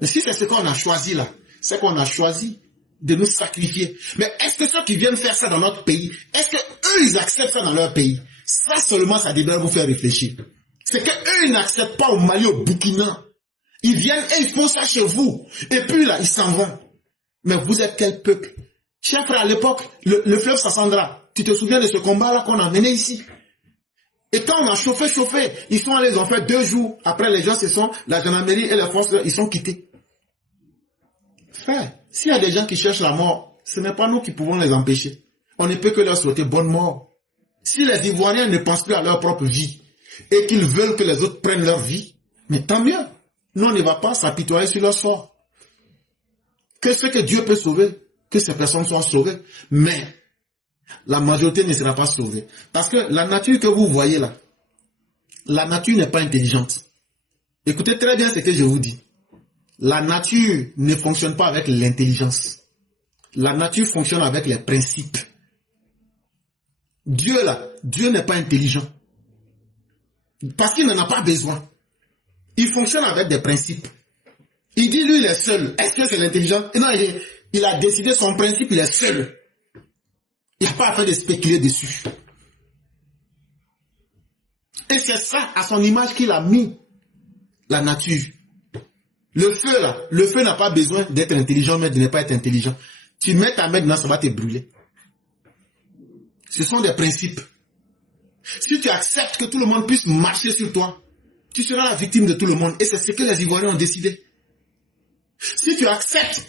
Mais si c'est ce qu'on a choisi là, c'est qu'on a choisi de nous sacrifier. Mais est-ce que ceux qui viennent faire ça dans notre pays, est-ce que eux ils acceptent ça dans leur pays? Ça seulement, ça devrait vous faire réfléchir. C'est que eux ils n'acceptent pas au Mali, au Burkina. Ils viennent et ils font ça chez vous. Et puis là, ils s'en vont. Mais vous êtes quel peuple? Cher frère, à l'époque, le fleuve Sassandra, tu te souviens de ce combat-là qu'on a mené ici? Et quand on a chauffé, ils sont allés, ils ont fait 2 jours. Après, les gens se sont, la gendarmerie et les forces, ils sont quittés. Frère, s'il y a des gens qui cherchent la mort, ce n'est pas nous qui pouvons les empêcher. On ne peut que leur souhaiter bonne mort. Si les Ivoiriens ne pensent plus à leur propre vie et qu'ils veulent que les autres prennent leur vie, mais tant mieux. Nous, on ne va pas s'apitoyer sur leur sort. Que ce que Dieu peut sauver, que ces personnes soient sauvées. Mais la majorité ne sera pas sauvée. Parce que la nature que vous voyez là, la nature n'est pas intelligente. Écoutez très bien ce que je vous dis. La nature ne fonctionne pas avec l'intelligence. La nature fonctionne avec les principes. Dieu là, Dieu n'est pas intelligent. Parce qu'il n'en a pas besoin. Il fonctionne avec des principes. Il dit lui il est seul. Est-ce que c'est l'intelligence? Non, il a décidé son principe, il est seul. Il n'y a pas à faire de spéculer dessus. Et c'est ça, à son image, qu'il a mis la nature. Le feu là, le feu n'a pas besoin d'être intelligent, mais de ne pas être intelligent. Tu mets ta main dedans, ça va te brûler. Ce sont des principes. Si tu acceptes que tout le monde puisse marcher sur toi, tu seras la victime de tout le monde. Et c'est ce que les Ivoiriens ont décidé. Si tu acceptes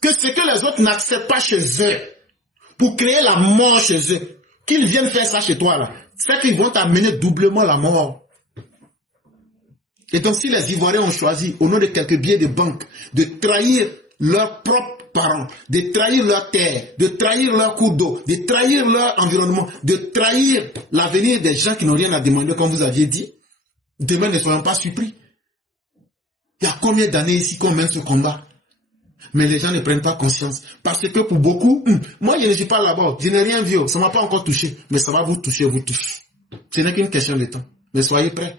que ce que les autres n'acceptent pas chez eux, pour créer la mort chez eux, qu'ils viennent faire ça chez toi là, c'est qu'ils vont t'amener doublement la mort. Et donc si les Ivoiriens ont choisi, au nom de quelques billets de banque, de trahir leurs propres parents, de trahir leur terre, de trahir leur cours d'eau, de trahir leur environnement, de trahir l'avenir des gens qui n'ont rien à demander, comme vous aviez dit, demain ne soyons pas surpris. Il y a combien d'années ici qu'on mène ce combat? Mais les gens ne prennent pas conscience. Parce que pour beaucoup, moi je ne suis pas là-bas, je n'ai rien vu, ça ne m'a pas encore touché, mais ça va vous toucher, vous touche. Ce n'est qu'une question de temps. Mais soyez prêts.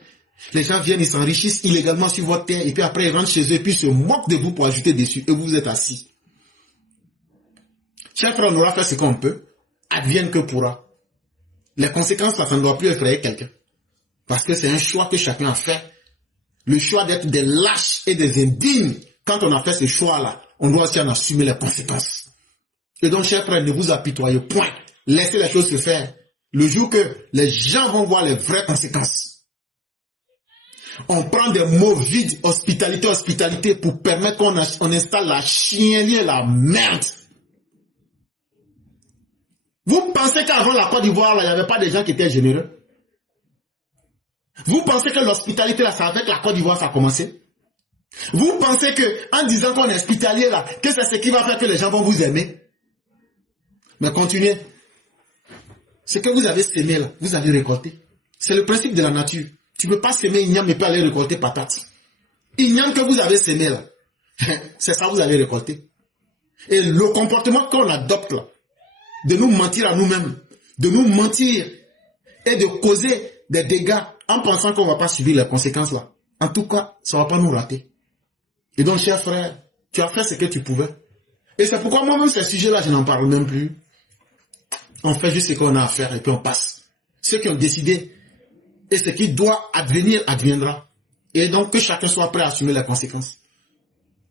Les gens viennent, ils s'enrichissent illégalement sur votre terre, et puis après ils rentrent chez eux, et puis ils se moquent de vous pour ajouter dessus, et vous êtes assis. Chers frères, on aura fait ce qu'on peut, advienne que pourra. Les conséquences, ça ne doit plus effrayer quelqu'un. Parce que c'est un choix que chacun a fait. Le choix d'être des lâches et des indignes. Quand on a fait ce choix-là, on doit aussi en assumer les conséquences. Et donc, chers frères, ne vous apitoyez point. Laissez les choses se faire. Le jour que les gens vont voir les vraies conséquences. On prend des mots vides, hospitalité, pour permettre qu'on installe la chienlit et la merde. Vous pensez qu'avant la Côte d'Ivoire, il n'y avait pas des gens qui étaient généreux? Vous pensez que l'hospitalité, là, c'est avec la Côte d'Ivoire ça a commencé? Vous pensez que, en disant qu'on est hospitalier, là, que c'est ce qui va faire que les gens vont vous aimer? Mais continuez. Ce que vous avez sémé, là, vous avez récolté. C'est le principe de la nature. Tu ne peux pas s'aimer igname et pas aller récolter patates. Igname que vous avez sémé, là, c'est ça que vous allez récolter. Et le comportement qu'on adopte, là, de nous mentir à nous-mêmes, de nous mentir et de causer des dégâts en pensant qu'on ne va pas subir les conséquences là. En tout cas, ça ne va pas nous rater. Et donc, cher frère, tu as fait ce que tu pouvais. Et c'est pourquoi moi-même, ces sujets-là, je n'en parle même plus. On fait juste ce qu'on a à faire et puis on passe. Ceux qui ont décidé et ce qui doit advenir, adviendra. Et donc, que chacun soit prêt à assumer les conséquences.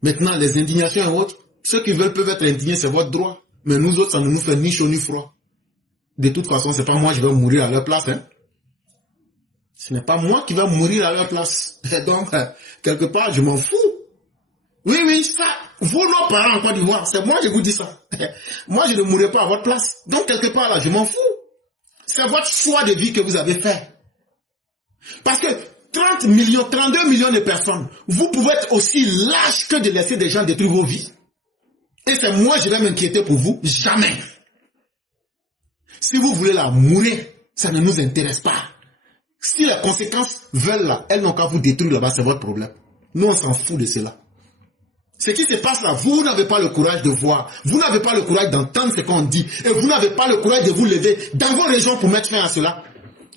Maintenant, les indignations et autres, ceux qui veulent peuvent être indignés, c'est votre droit. Mais nous autres, ça ne nous fait ni chaud ni froid. De toute façon, c'est pas moi qui vais mourir à leur place. Hein. Ce n'est pas moi qui vais mourir à leur place. Et donc, quelque part, je m'en fous. Oui, ça, vous, nos parents en Côte d'Ivoire, c'est moi qui vous dis ça. Moi, je ne mourrai pas à votre place. Donc, quelque part, là, je m'en fous. C'est votre choix de vie que vous avez fait. Parce que 30 millions, 32 millions de personnes, vous pouvez être aussi lâche que de laisser des gens détruire vos vies. Et c'est moi qui vais m'inquiéter pour vous. Jamais. Si vous voulez la mourir, ça ne nous intéresse pas. Si les conséquences veulent là, elles n'ont qu'à vous détruire là-bas, c'est votre problème. Nous, on s'en fout de cela. Ce qui se passe là, vous n'avez pas le courage de voir, vous n'avez pas le courage d'entendre ce qu'on dit, et vous n'avez pas le courage de vous lever dans vos régions pour mettre fin à cela.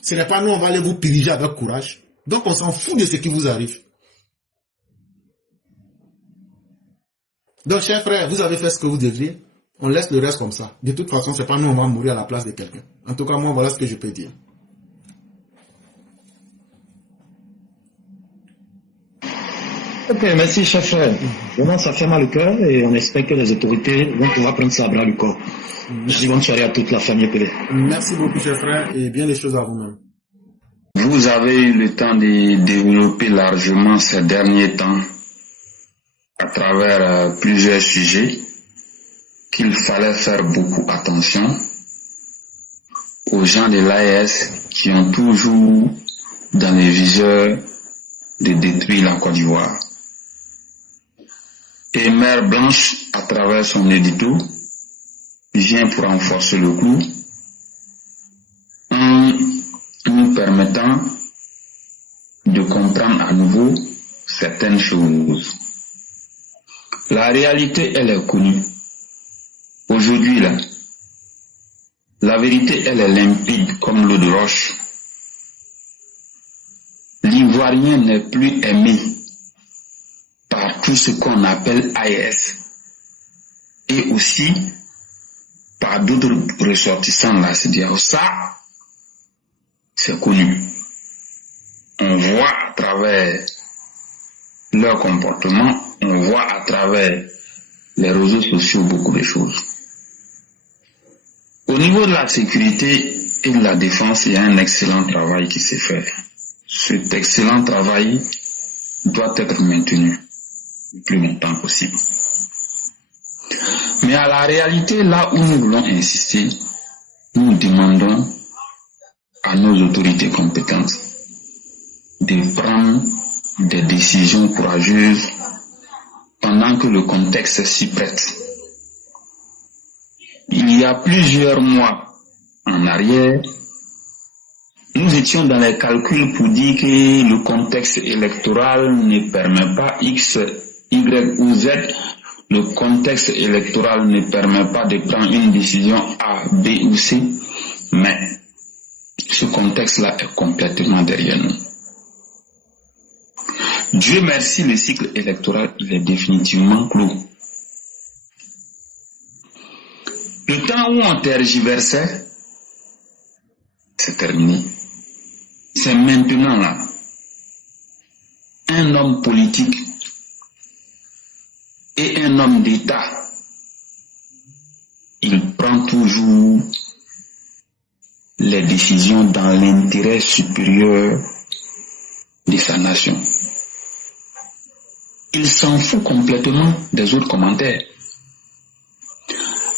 Ce n'est pas nous, on va aller vous piriger avec courage. Donc on s'en fout de ce qui vous arrive. Donc chers frères, vous avez fait ce que vous deviez, on laisse le reste comme ça. De toute façon, c'est pas nous, on va mourir à la place de quelqu'un. En tout cas, moi, voilà ce que je peux dire. Ok, merci chef frère. Vraiment, ça fait mal au cœur et on espère que les autorités vont pouvoir prendre ça à bras le corps. Je dis bonne soirée à toute la famille Pelé. Merci beaucoup chers frères et bien les choses à vous-même. Vous avez eu le temps de développer largement ces derniers temps à travers plusieurs sujets qu'il fallait faire beaucoup attention aux gens de l'AES qui ont toujours dans les viseurs de détruire la Côte d'Ivoire. Et Mère Blanche, à travers son édito, vient pour renforcer le coup en nous permettant de comprendre à nouveau certaines choses. La réalité, elle est connue. Aujourd'hui, là, la vérité, elle est limpide comme l'eau de roche. L'Ivoirien n'est plus aimé par tout ce qu'on appelle AES et aussi par d'autres ressortissants là, c'est-à-dire ça, c'est connu. On voit à travers leur comportement, on voit à travers les réseaux sociaux beaucoup de choses. Au niveau de la sécurité et de la défense, il y a un excellent travail qui s'est fait. Cet excellent travail doit être maintenu le plus longtemps possible. Mais à la réalité, là où nous voulons insister, nous demandons à nos autorités compétentes de prendre des décisions courageuses pendant que le contexte s'y prête. Il y a plusieurs mois en arrière, nous étions dans les calculs pour dire que le contexte électoral ne permet pas X, Y ou Z. Le contexte électoral ne permet pas de prendre une décision A, B ou C. Mais ce contexte-là est complètement derrière nous. Dieu merci, le cycle électoral, il est définitivement clos. Le temps où on tergiversait, c'est terminé. C'est maintenant là. Un homme politique et un homme d'État, il prend toujours les décisions dans l'intérêt supérieur de sa nation. Il s'en fout complètement des autres commentaires.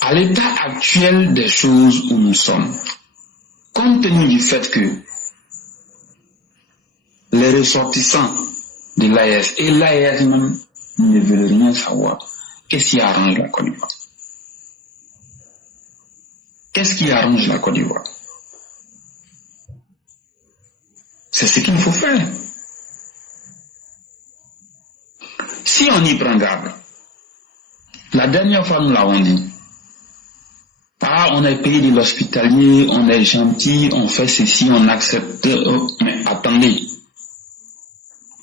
À l'état actuel des choses où nous sommes, compte tenu du fait que les ressortissants de l'AES et l'AES même ne veulent rien savoir, qu'est-ce qui arrange la Côte d'Ivoire? Qu'est-ce qui arrange la Côte d'Ivoire? C'est ce qu'il faut faire. Si on y prend garde, la dernière fois nous l'avons dit, on est payé de l'hospitalier, on est gentil, on fait ceci, on accepte. Mais attendez,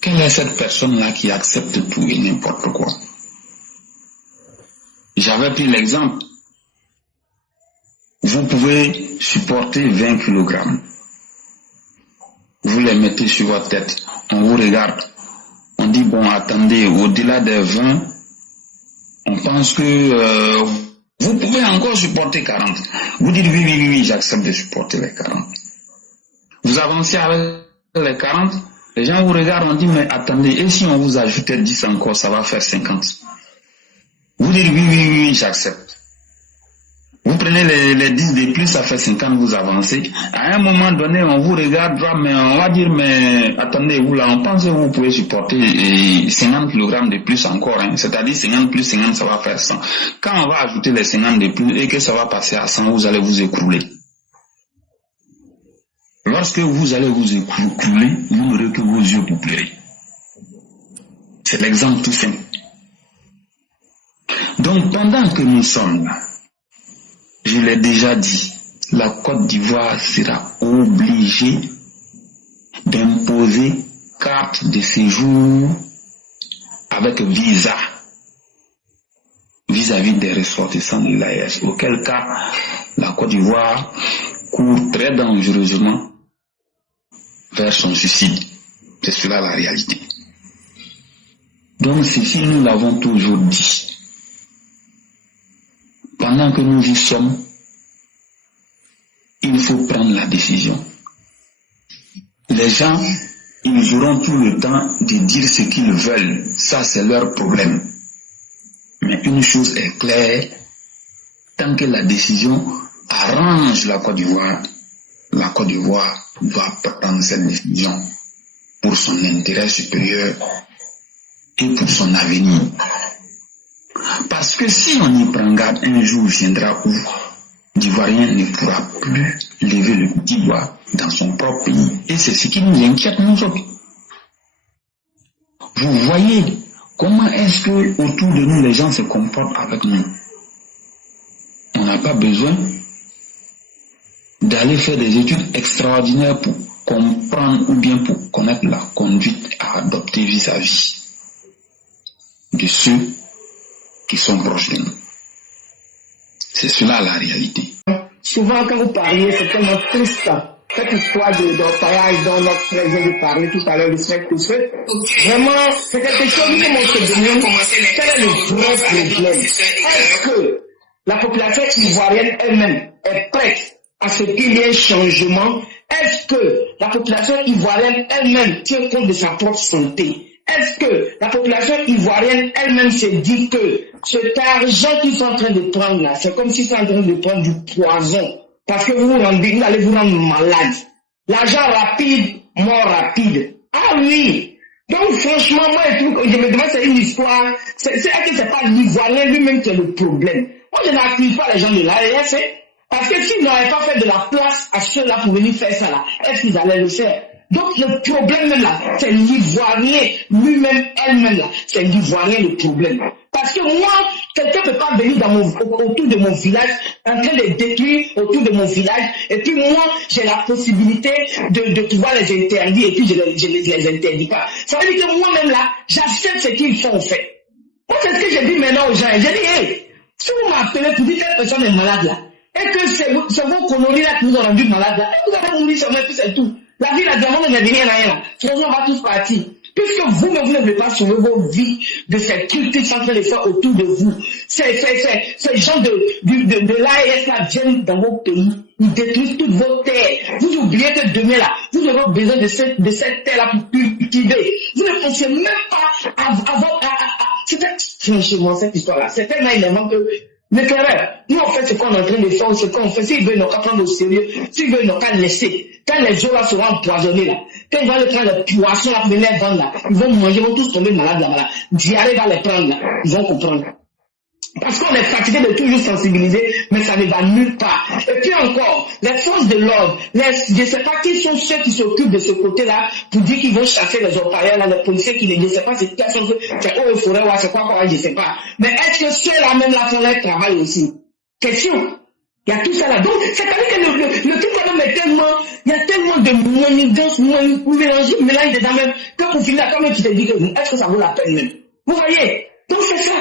quelle est cette personne-là qui accepte tout et n'importe quoi? J'avais pris l'exemple. Vous pouvez supporter 20 kg. Vous les mettez sur votre tête. On vous regarde. On dit, bon, attendez, au-delà des 20, on pense que vous pouvez encore supporter 40. Vous dites, oui, j'accepte de supporter les 40. Vous avancez avec les 40, les gens vous regardent, on dit, mais attendez, et si on vous ajoutait 10 encore, ça va faire 50. Vous dites, oui, j'accepte. Vous prenez les 10 de plus, ça fait 50, vous avancez. À un moment donné, on vous regarde, mais on va dire, mais attendez, vous là, on pense que vous pouvez supporter 50 kg de plus encore. Hein. C'est-à-dire 50 plus 50, ça va faire 100. Quand on va ajouter les 50 de plus et que ça va passer à 100, vous allez vous écrouler. Lorsque vous allez vous écrouler, vous n'aurez que vos yeux pour pleurer. C'est l'exemple tout simple. Donc pendant que nous sommes là, je l'ai déjà dit, la Côte d'Ivoire sera obligée d'imposer carte de séjour avec visa vis-à-vis des ressortissants de l'AES, auquel cas la Côte d'Ivoire court très dangereusement vers son suicide. C'est cela la réalité. Donc ceci, nous l'avons toujours dit. Pendant que nous y sommes, il faut prendre la décision. Les gens, ils auront tout le temps de dire ce qu'ils veulent. Ça, c'est leur problème. Mais une chose est claire, tant que la décision arrange la Côte d'Ivoire doit prendre cette décision pour son intérêt supérieur et pour son avenir. Parce que si on y prend garde, un jour viendra où l'Ivoirien ne pourra plus lever le petit doigt dans son propre pays. Et c'est ce qui nous inquiète, nous autres. Vous voyez comment est-ce que autour de nous les gens se comportent avec nous. On n'a pas besoin d'aller faire des études extraordinaires pour comprendre ou bien pour connaître la conduite à adopter vis-à-vis de ceux qui sont proches de nous. C'est cela la réalité. Souvent quand vous parliez, c'est tellement triste. Cette histoire d'orpaillage dont notre président de parler tout à l'heure, le siècle tout seul, vraiment, c'est quelque chose qui on se demande quel est le vrai problème. Est-ce que la population ivoirienne elle-même est prête à ce qu'il y ait un changement? Est-ce que la population ivoirienne elle-même tient compte de sa propre santé? Est-ce que la population ivoirienne elle-même se dit que cet argent qu'ils sont en train de prendre là, c'est comme s'ils sont en train de prendre du poison? Parce que vous allez vous rendre malade. L'argent rapide, mort rapide. Ah oui. Donc franchement, moi, je me demande, c'est une histoire. C'est pas l'Ivoirien lui-même qui est le problème. Moi, je n'accuse pas les gens de l'AES, parce que s'ils n'auraient pas fait de la place à ceux-là pour venir faire ça là, est-ce qu'ils allaient le faire? Donc le problème même là, c'est l'Ivoirien lui-même, elle-même là, c'est l'Ivoirien le problème. Parce que moi, quelqu'un ne peut pas venir autour de mon village, en train de détruire autour de mon village, et puis moi, j'ai la possibilité de pouvoir les interdire, et puis je les interdis pas. Ça veut dire que moi-même là, j'accepte ce qu'ils font en fait. Moi, c'est ce que j'ai dit maintenant aux gens. J'ai dit, hey, si vous m'appelez pour dire que telle personne est malade là, et que c'est vos colonis là qui nous ont rendu malades là, et vous allez mourir sur moi, puis c'est tout. La vie, la demande ne devient rien. Franchement, on va tous partir. Puisque vous-même, vous ne voulez pas sauver vos vies de ces trucs qui sont en train de faire autour de vous. Ces gens de l'AES là viennent dans vos pays. Ils détruisent toutes vos terres. Vous oubliez que demain là, vous aurez besoin de cette terre là pour cultiver. Vous ne pensez même pas à franchement, cette histoire là, c'est tellement élément que l'éclaireur, nous on fait ce qu'on est en train de faire, ce qu'on fait. S'ils veulent nous prendre au sérieux, s'ils veulent nous pas laisser, quand les eaux là seront empoisonnées là, quand ils vont aller prendre les poissons là pour venir vendre là, ils vont manger, ils vont tous tomber malades là-bas. Diarrhée va les prendre là, ils vont comprendre. Parce qu'on est fatigué de toujours sensibiliser, mais ça ne va nulle part. Et puis encore, les forces de l'ordre, je ne sais pas qui sont ceux qui s'occupent de ce côté-là pour dire qu'ils vont chasser les orpailleurs là, les policiers qui je ne sais pas c'est haut et forêt, c'est quoi, je ne sais pas. Mais est-ce que ceux-là même là font leur travail aussi? Question. Il y a tout ça là. Donc, c'est-à-dire que le truc quand même est tellement, il y a tellement de manigance, mélange dedans même, que pour finir, quand même tu te dis que est-ce que ça vaut la peine même? Vous voyez? Donc c'est ça.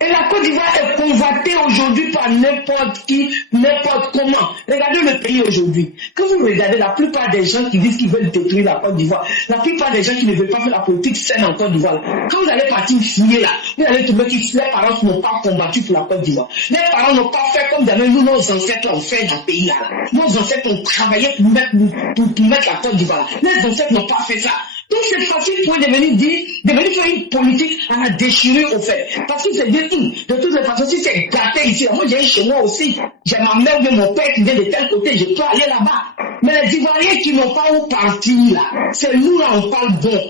Et la Côte d'Ivoire est convoitée aujourd'hui par n'importe qui, n'importe comment. Regardez le pays aujourd'hui. Quand vous regardez la plupart des gens qui disent qu'ils veulent détruire la Côte d'Ivoire, la plupart des gens qui ne veulent pas faire la politique saine en Côte d'Ivoire, quand vous allez partir fouiller là, vous allez trouver que les parents n'ont pas combattu pour la Côte d'Ivoire. Les parents n'ont pas fait comme nous, nos ancêtres ont fait dans le pays là. Nos ancêtres ont travaillé pour mettre la Côte d'Ivoire. Les ancêtres n'ont pas fait ça. Donc c'est facile pour devenir faire une politique à la déchirure au fait. Parce que c'est de toutes les façons, si c'est gâté ici, moi j'ai un chez moi aussi, j'ai ma mère ou mon père qui vient de tel côté, je peux aller là-bas. Mais les Ivoiriens qui n'ont pas où partir là, c'est nous là on parle bon.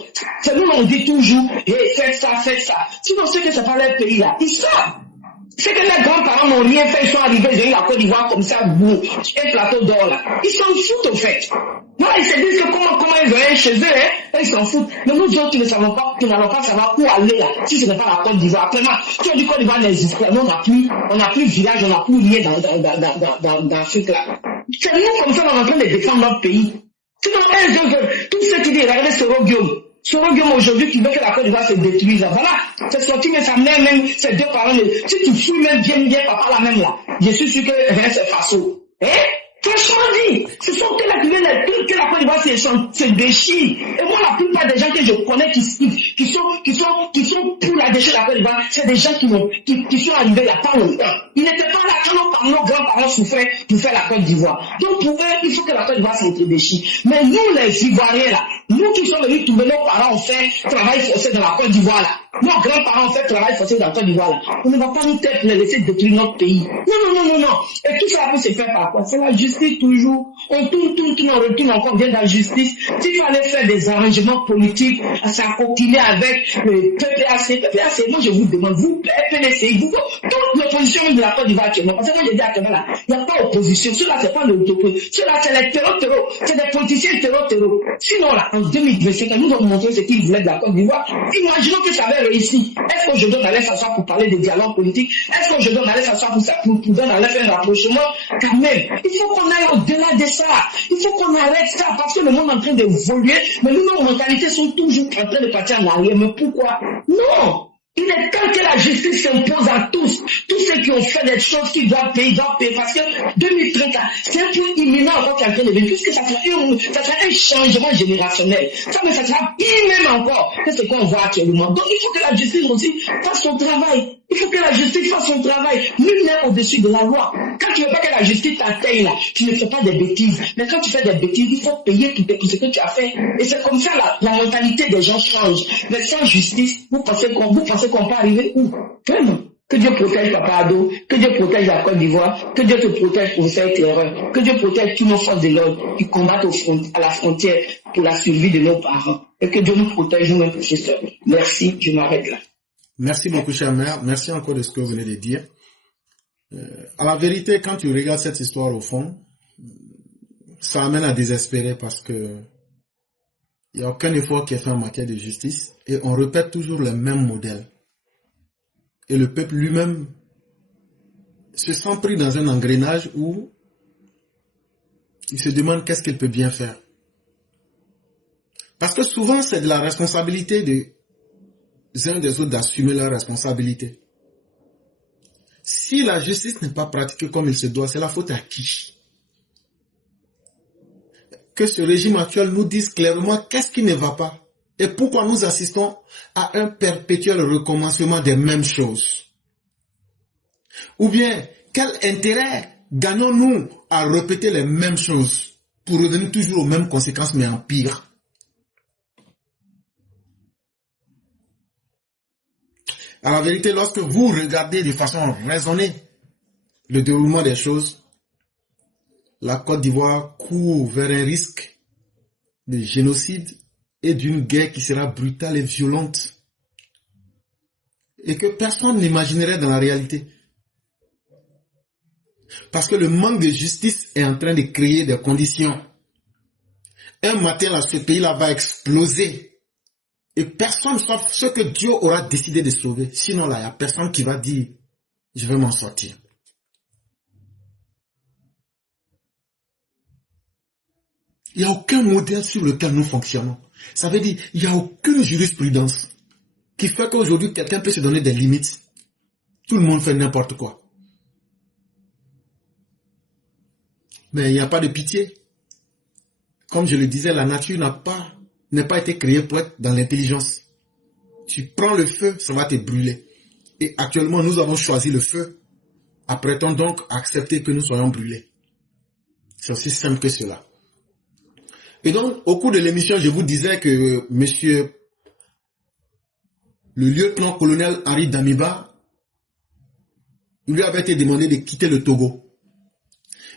C'est nous là on dit toujours, hey, faites ça. Sinon c'est que c'est pas leur pays là, ils savent. C'est que les grands-parents n'ont rien fait, ils sont arrivés, ils ont eu la Côte d'Ivoire comme ça, boum, un plateau d'or là. Ils s'en foutent au fait. Non, ils se disent que comment ils ont un chez eux, hein, ils s'en foutent. Mais nous autres qui ne savons pas, qui n'allons pas savoir où aller là, si ce n'est pas la Côte d'Ivoire. Après, quand du Côte d'Ivoire n'existe pas, nous on n'a plus village, on n'a plus lié dans ce truc-là. C'est nous comme ça, on est en train de défendre notre pays. Sinon, tous ceux qui disent, regardez Soro Guillaume aujourd'hui qui veut que la Côte d'Ivoire se détruise. Voilà, c'est sorti, mais sa mère même, ses deux parents, si tu fouilles même bien papa là même là, je suis sûr que c'est façon. Hein? Franchement dit, ce sont eux-là qui viennent que la Côte d'Ivoire se déchire. Et moi, la plupart des gens que je connais qui sont pour la déchet de la Côte d'Ivoire, c'est des gens qui sont arrivés il n'y a pas longtemps. Ils n'étaient pas là quand nos grands-parents souffraient pour faire la Côte d'Ivoire. Donc pour eux, il faut que la Côte d'Ivoire se déchire. Mais nous, les Ivoiriens là, nous qui sommes venus trouver nos parents ont fait travail forcé dans la Côte d'Ivoire là. Nos grands-parents ont fait travail forcé dans la Côte d'Ivoire là. On ne va pas nous les laisser détruire notre pays. Non. Et tout ça peut se faire par quoi? C'est la justice toujours. On tourne, on retourne encore bien dans la justice. S'il fallait faire des arrangements politiques, ça continuer avec le PPAC, moi je vous demande, vous, PNCI, vous, toute l'opposition de la Côte d'Ivoire actuellement, parce que moi je dis actuellement là, il n'y a pas d'opposition. Ceux-là, c'est pas l'opposition. Ceux-là, c'est les terreaux. C'est des politiciens terreaux. Sinon là, en 2025, nous avons montré ce qu'ils voulaient de la Côte d'Ivoire. Imaginons que ça avait réussi. Est-ce qu'aujourd'hui on allait s'asseoir pour parler de dialogue politique? Est-ce qu'aujourd'hui on allait s'asseoir pour faire un rapprochement? Quand même, il faut qu'on aille au-delà de ça. Il faut qu'on arrête ça parce que le monde est en train d'évoluer, mais nous, nos mentalités sont toujours en train de partir en arrière. Mais pourquoi? Non! Il est temps que la justice s'impose à tous ceux qui ont fait des choses qui doivent payer, parce que 2030, c'est un peu imminent encore qui est en train de venir, puisque ça sera un changement générationnel. Ça sera pire même encore que ce qu'on voit actuellement. Donc il faut que la justice aussi fasse son travail. Il faut que la justice fasse son travail. Nul n'est au-dessus de la loi. Quand tu ne veux pas que la justice t'atteigne là, tu ne fais pas des bêtises. Mais quand tu fais des bêtises, il faut payer pour ce que tu as fait. Et c'est comme ça la mentalité des gens change. Mais sans justice, vous pensez qu'on peut arriver où? Vraiment. Que Dieu protège Papa Ado, que Dieu protège la Côte d'Ivoire, que Dieu te protège pour cette erreur, que Dieu protège tous nos forces de l'ordre qui combattent à la frontière pour la survie de nos parents. Et que Dieu nous protège nous-mêmes, professeurs. Merci, je m'arrête là. Merci beaucoup, chère mère. Merci encore de ce que vous venez de dire. À la vérité, quand tu regardes cette histoire au fond, ça amène à désespérer parce que il n'y a aucun effort qui est fait en matière de justice et on répète toujours le même modèle. Et le peuple lui-même se sent pris dans un engrenage où il se demande qu'est-ce qu'il peut bien faire. Parce que souvent, c'est de la responsabilité des uns des autres d'assumer leurs responsabilités. Si la justice n'est pas pratiquée comme il se doit, c'est la faute à qui? Que ce régime actuel nous dise clairement qu'est-ce qui ne va pas et pourquoi nous assistons à un perpétuel recommencement des mêmes choses. Ou bien, quel intérêt gagnons-nous à répéter les mêmes choses pour revenir toujours aux mêmes conséquences mais en pire? À la vérité, lorsque vous regardez de façon raisonnée le déroulement des choses, la Côte d'Ivoire court vers un risque de génocide et d'une guerre qui sera brutale et violente et que personne n'imaginerait dans la réalité. Parce que le manque de justice est en train de créer des conditions. Un matin, là, ce pays-là va exploser. Et personne sauf ce que Dieu aura décidé de sauver. Sinon, là, il n'y a personne qui va dire, je vais m'en sortir. Il n'y a aucun modèle sur lequel nous fonctionnons. Ça veut dire, il n'y a aucune jurisprudence qui fait qu'aujourd'hui, quelqu'un peut se donner des limites. Tout le monde fait n'importe quoi. Mais il n'y a pas de pitié. Comme je le disais, la nature n'a pas été créée pour être dans l'intelligence. Tu prends le feu, ça va te brûler. Et actuellement, nous avons choisi le feu. Apprêtons donc à accepter que nous soyons brûlés. C'est aussi simple que cela. Et donc, au cours de l'émission, je vous disais que monsieur le lieutenant-colonel Henri Damiba, lui avait été demandé de quitter le Togo.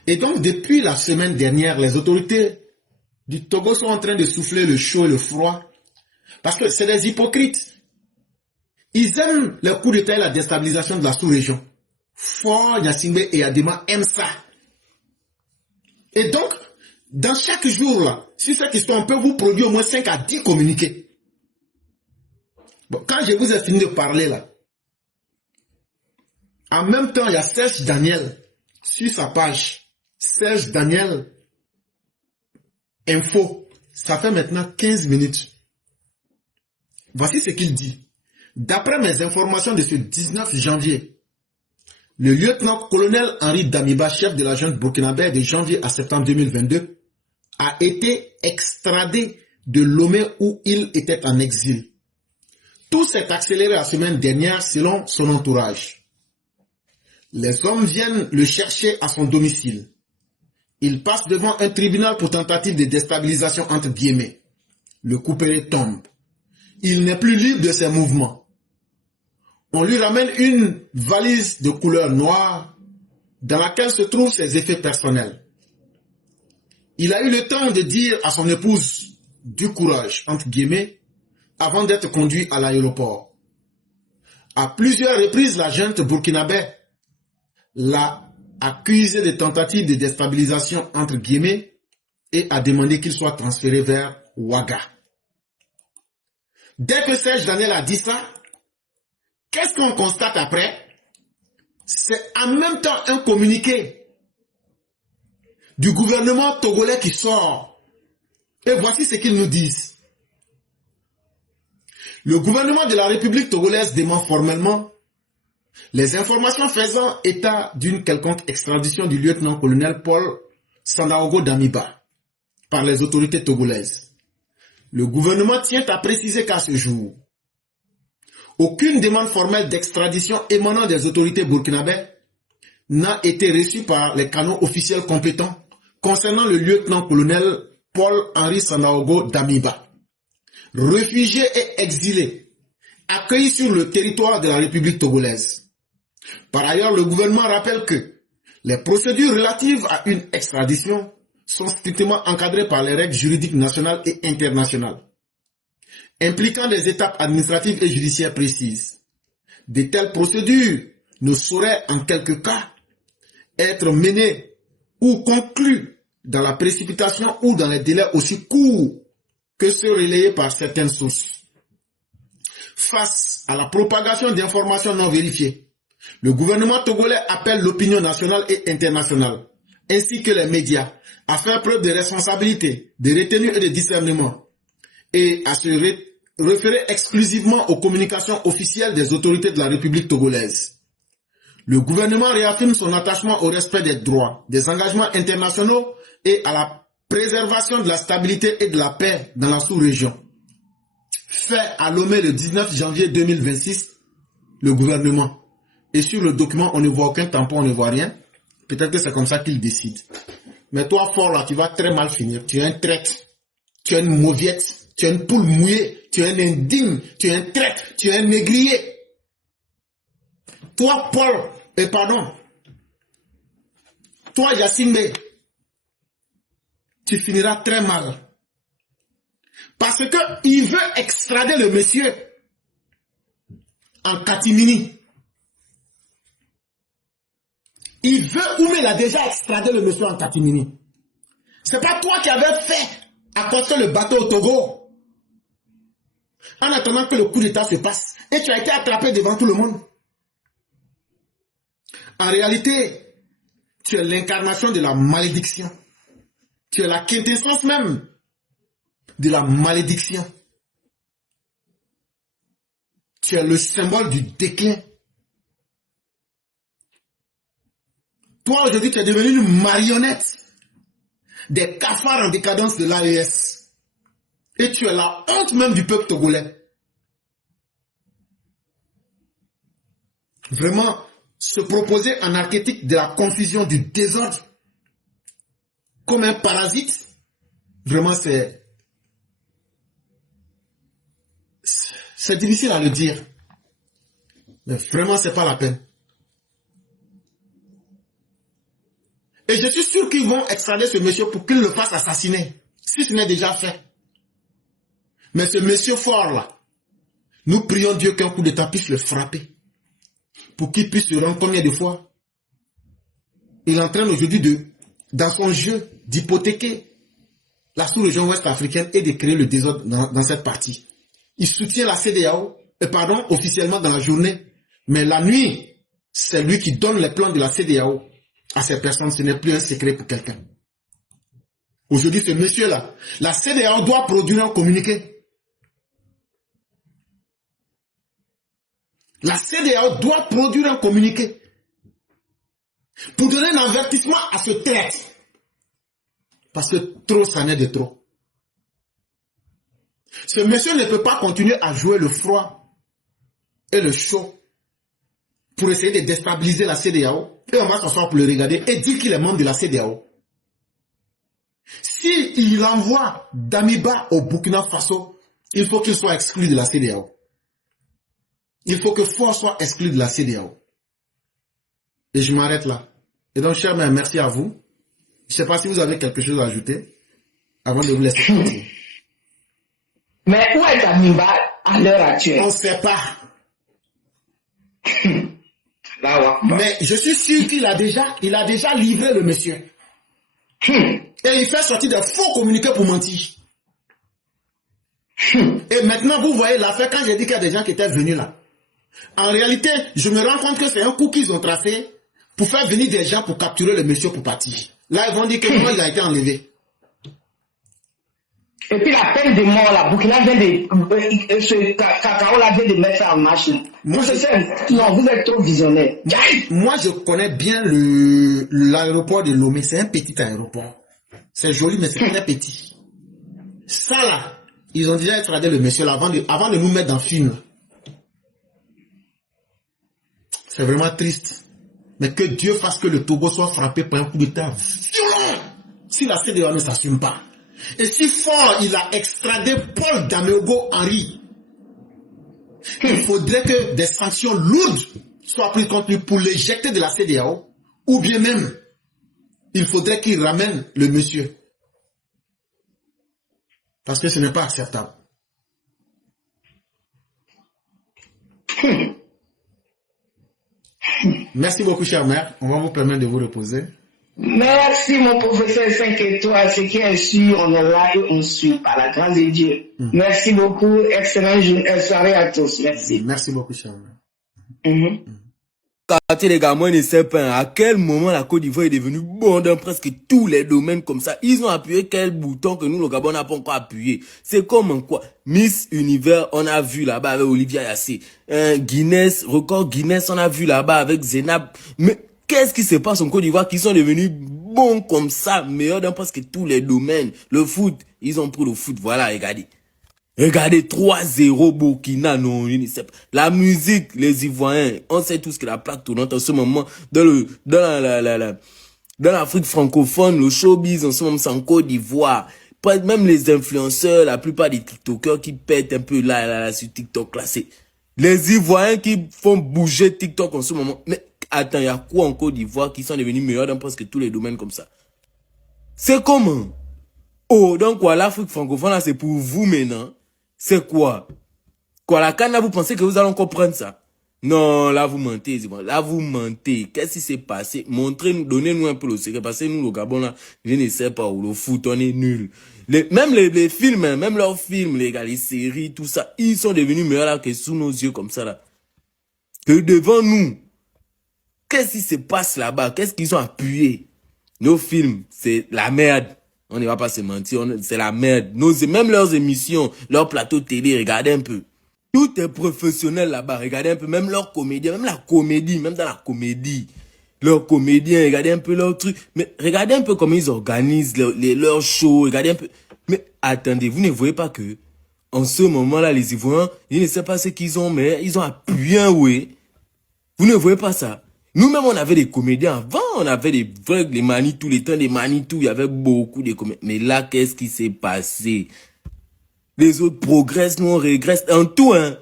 Et donc, depuis la semaine dernière, les autorités du Togo sont en train de souffler le chaud et le froid. Parce que c'est des hypocrites. Ils aiment le coup d'État et la déstabilisation de la sous-région. Faure, Gnassingbé et Adema aiment ça. Et donc, Dans chaque jour, là, sur cette histoire, on peut vous produire au moins 5 à 10 communiqués. Bon, quand je vous ai fini de parler, là, en même temps, il y a Serge Daniel sur sa page. Serge Daniel Info. Ça fait maintenant 15 minutes. Voici ce qu'il dit. D'après mes informations de ce 19 janvier, le lieutenant-colonel Henri Damiba, chef de la junte burkinabé de janvier à septembre 2022, a été extradé de Lomé où il était en exil. Tout s'est accéléré la semaine dernière selon son entourage. Les hommes viennent le chercher à son domicile. Il passe devant un tribunal pour tentative de déstabilisation entre guillemets. Le couperet tombe. Il n'est plus libre de ses mouvements. On lui ramène une valise de couleur noire dans laquelle se trouvent ses effets personnels. Il a eu le temps de dire à son épouse du courage, entre guillemets, avant d'être conduit à l'aéroport. À plusieurs reprises, la junte burkinabé l'a accusé de tentative de déstabilisation, entre guillemets, et a demandé qu'il soit transféré vers Ouaga. Dès que Serge Daniel a dit ça, qu'est-ce qu'on constate après? C'est en même temps un communiqué du gouvernement togolais qui sort. Et voici ce qu'ils nous disent. Le gouvernement de la République togolaise dément formellement les informations faisant état d'une quelconque extradition du lieutenant-colonel Paul Sandaogo Damiba par les autorités togolaises. Le gouvernement tient à préciser qu'à ce jour, aucune demande formelle d'extradition émanant des autorités burkinabées n'a été reçue par les canaux officiels compétents concernant le lieutenant-colonel Paul-Henri Sandaogo Damiba, réfugié et exilé, accueilli sur le territoire de la République togolaise. Par ailleurs, le gouvernement rappelle que les procédures relatives à une extradition sont strictement encadrées par les règles juridiques nationales et internationales, impliquant des étapes administratives et judiciaires précises. De telles procédures ne sauraient en quelque cas être menées ou conclues dans la précipitation ou dans les délais aussi courts que ceux relayés par certaines sources. Face à la propagation d'informations non vérifiées, le gouvernement togolais appelle l'opinion nationale et internationale, ainsi que les médias, à faire preuve de responsabilité, de retenue et de discernement, et à se référer exclusivement aux communications officielles des autorités de la République togolaise. Le gouvernement réaffirme son attachement au respect des droits, des engagements internationaux et à la préservation de la stabilité et de la paix dans la sous-région. Fait à Lomé le 19 janvier 2026, le gouvernement. Et sur le document, on ne voit aucun tampon, on ne voit rien. Peut-être que c'est comme ça qu'il décide. Mais toi, fort là, tu vas très mal finir. Tu es un traître. Tu es une mauviette. Tu es une poule mouillée. Tu es un indigne. Tu es un traître. Tu es un négrier. Toi, toi, Yacine Bey, tu finiras très mal. Parce que il veut extrader le monsieur en catimini. Il veut, ou il a déjà extradé le monsieur en catimini. C'est pas toi qui avais fait accoster le bateau au Togo en attendant que le coup d'état se passe. Et tu as été attrapé devant tout le monde. En réalité, tu es l'incarnation de la malédiction. Tu es la quintessence même de la malédiction. Tu es le symbole du déclin. Toi, aujourd'hui, tu es devenu une marionnette des cafards en décadence de l'AES. Et tu es la honte même du peuple togolais. Vraiment, se proposer un archétype de la confusion, du désordre, comme un parasite, vraiment c'est difficile à le dire. Mais vraiment, c'est pas la peine. Et je suis sûr qu'ils vont extrader ce monsieur pour qu'il le fasse assassiner, si ce n'est déjà fait. Mais ce monsieur fort là, nous prions Dieu qu'un coup d'état puisse le frapper, pour qu'il puisse se rendre combien de fois. Il est en train aujourd'hui dans son jeu, d'hypothéquer la sous-région ouest africaine et de créer le désordre dans cette partie. Il soutient la CEDEAO, officiellement dans la journée, mais la nuit, c'est lui qui donne les plans de la CEDEAO à ces personnes. Ce n'est plus un secret pour quelqu'un. Aujourd'hui, ce monsieur-là, la CEDEAO doit produire un communiqué. La CEDEAO doit produire un communiqué pour donner un avertissement à ce traître. Parce que trop, ça n'est de trop. Ce monsieur ne peut pas continuer à jouer le froid et le chaud pour essayer de déstabiliser la CEDEAO. Et on va s'asseoir pour le regarder et dire qu'il est membre de la CEDEAO. S'il envoie Damiba au Burkina Faso, il faut qu'il soit exclu de la CEDEAO. Il faut que Fort soit exclu de la CEDEAO. Et je m'arrête là. Et donc, chers mères, merci à vous. Je ne sais pas si vous avez quelque chose à ajouter avant de vous laisser partir. Mais où est Damiba à l'heure actuelle? On ne sait pas. Là, mais je suis sûr qu'il a déjà livré le monsieur. Et il fait sortir des faux communiqués pour mentir. Et maintenant, vous voyez l'affaire quand j'ai dit qu'il y a des gens qui étaient venus là. En réalité, je me rends compte que c'est un coup qu'ils ont tracé pour faire venir des gens pour capturer le monsieur pour partir. Là, ils vont dire que comment il a été enlevé. Et puis la peine de mort, là, Burkina vient de... ce cacao là vient de mettre ça en marche. Moi, je sais, non, vous êtes trop visionnaire. Moi, je connais bien l'aéroport de Lomé. C'est un petit aéroport. C'est joli, mais c'est très petit. Ça là, ils ont déjà extradé le monsieur là avant de nous mettre dans le film. C'est vraiment triste. Mais que Dieu fasse que le Togo soit frappé par un coup d'État violent. Si la CEDEAO ne s'assume pas. Et si fort il a extradé Paul Dameogo Henry, il faudrait que des sanctions lourdes soient prises contre lui pour l'éjecter de la CEDEAO, ou bien même, il faudrait qu'il ramène le monsieur. Parce que ce n'est pas acceptable. Merci beaucoup, chère mère. On va vous permettre de vous reposer. Merci, mon professeur 5 étoiles. Ce qui est sûr, on est là et on suit par la grâce de Dieu. Merci beaucoup. Excellente soirée à tous. Merci. Merci beaucoup, cher mère. Les gars, moi, je ne sais pas à quel moment la Côte d'Ivoire est devenue bonne dans presque tous les domaines comme ça. Ils ont appuyé quel bouton que nous, le Gabon, n'a pas encore appuyé. C'est comme quoi Miss Univers, on a vu là-bas avec Olivia Yassé. Guinness, record Guinness, on a vu là-bas avec Zénab. Mais qu'est-ce qui se passe en Côte d'Ivoire qui sont devenus bons comme ça, meilleurs dans presque tous les domaines? Le foot, ils ont pris le foot, voilà, regardez. Regardez, 3-0 Burkina, non, la musique, les Ivoiriens, on sait tous que la plaque tournante en ce moment, dans l'Afrique francophone, le showbiz en ce moment, c'est en Côte d'Ivoire. Même les influenceurs, la plupart des TikTokers qui pètent un peu là, sur TikTok, là, c'est les Ivoiriens qui font bouger TikTok en ce moment. Mais attends, il y a quoi en Côte d'Ivoire qui sont devenus meilleurs dans presque tous les domaines comme ça? C'est comment? Oh, donc quoi, l'Afrique francophone, là, c'est pour vous maintenant. C'est quoi? Quoi, la canne, là, vous pensez que vous allez encore prendre ça? Non, là, vous mentez, là, vous mentez. Qu'est-ce qui s'est passé? Montrez-nous, donnez-nous un peu le secret. Parce que nous, le Gabon, là, je ne sais pas où le foot, on est nul. Même les films, hein, même leurs films, les gars, les séries, tout ça, ils sont devenus meilleurs là que sous nos yeux, comme ça, là. Que devant nous. Qu'est-ce qui se passe là-bas? Qu'est-ce qu'ils ont appuyé? Nos films, c'est la merde. On ne va pas se mentir, c'est la merde. Même leurs émissions, leurs plateaux télé, regardez un peu. Tout est professionnel là-bas, regardez un peu. Même leurs comédiens, même la comédie, même dans la comédie. Leurs comédiens, regardez un peu leurs trucs. Mais regardez un peu comment ils organisent leurs shows, regardez un peu. Mais attendez, vous ne voyez pas que, en ce moment-là, les Ivoiriens, ils ne savent pas ce qu'ils ont, mais ils ont appuyé, oui. Vous ne voyez pas ça? Nous-mêmes, on avait des comédiens avant, on avait des vrais, les Manitou, les temps des Manitou, il y avait beaucoup de comédiens. Mais là, qu'est-ce qui s'est passé? Les autres progressent, nous on régresse. En tout, hein.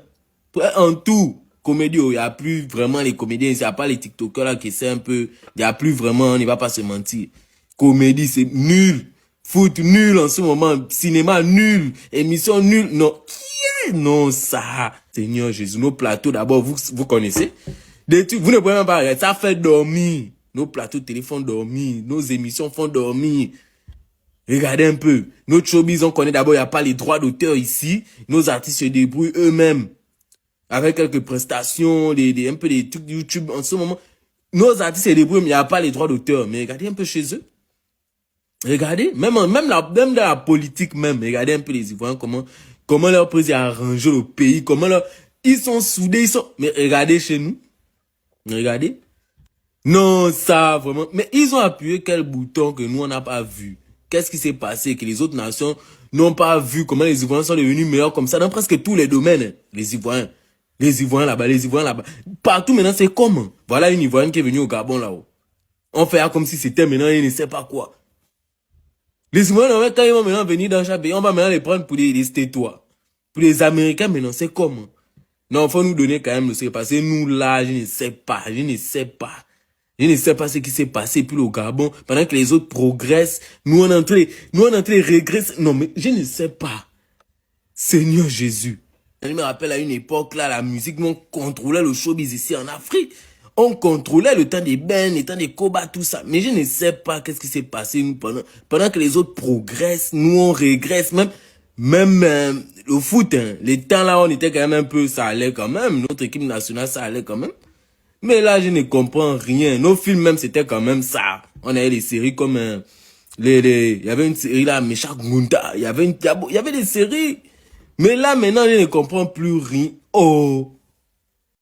En tout. Comédie, il n'y a plus vraiment les comédiens, il n'y a pas les TikTokers là qui essaient un peu, il n'y a plus vraiment, on ne va pas se mentir. Comédie, c'est nul. Foot, nul en ce moment. Cinéma, nul. Émission, nul. Non. Non, ça. Seigneur Jésus, nos plateaux, d'abord, vous connaissez? Des trucs, vous ne pouvez même pas regarder. Ça fait dormir. Nos plateaux de télé font dormir. Nos émissions font dormir. Regardez un peu. Notre showbiz, on connaît d'abord, il n'y a pas les droits d'auteur ici. Nos artistes se débrouillent eux-mêmes. Avec quelques prestations, un peu des trucs de YouTube en ce moment. Nos artistes se débrouillent, mais il n'y a pas les droits d'auteur. Mais regardez un peu chez eux. Regardez, même dans la politique même, regardez un peu les Ivoiriens, comment leur président a arrangé le pays, ils sont soudés, mais regardez chez nous. Regardez. Non, ça, vraiment. Mais ils ont appuyé quel bouton que nous, on n'a pas vu. Qu'est-ce qui s'est passé que les autres nations n'ont pas vu comment les Ivoiriens sont devenus meilleurs comme ça dans presque tous les domaines. Hein. Les Ivoiriens là-bas. Partout maintenant, c'est comment? Voilà une Ivoirienne qui est venue au Gabon là-haut. On fait comme si c'était maintenant, il ne sait pas quoi. Les Ivoiriens, quand ils vont maintenant venir dans chaque pays, on va maintenant les prendre pour des stétois. Pour les Américains, maintenant, c'est comment? Non, il faut nous donner quand même le secret. Parce que nous, là, je ne sais pas. Je ne sais pas ce qui s'est passé puis au Gabon. Pendant que les autres progressent, nous, on est en train de régresser. Non, mais je ne sais pas. Seigneur Jésus. Je me rappelle à une époque, là, la musique, nous, on contrôlait le showbiz ici en Afrique. On contrôlait le temps des bennes, le temps des combats, tout ça. Mais je ne sais pas qu'est-ce qui s'est passé nous, pendant que les autres progressent, nous, on régresse. Même le foot, hein, les temps là, on était quand même un peu, ça allait quand même. Notre équipe nationale, ça allait quand même. Mais là, je ne comprends rien. Nos films même, c'était quand même ça. On avait des séries comme il y avait une série là, Meshach Gunda. Il y avait des séries. Mais là, maintenant, je ne comprends plus rien. Oh,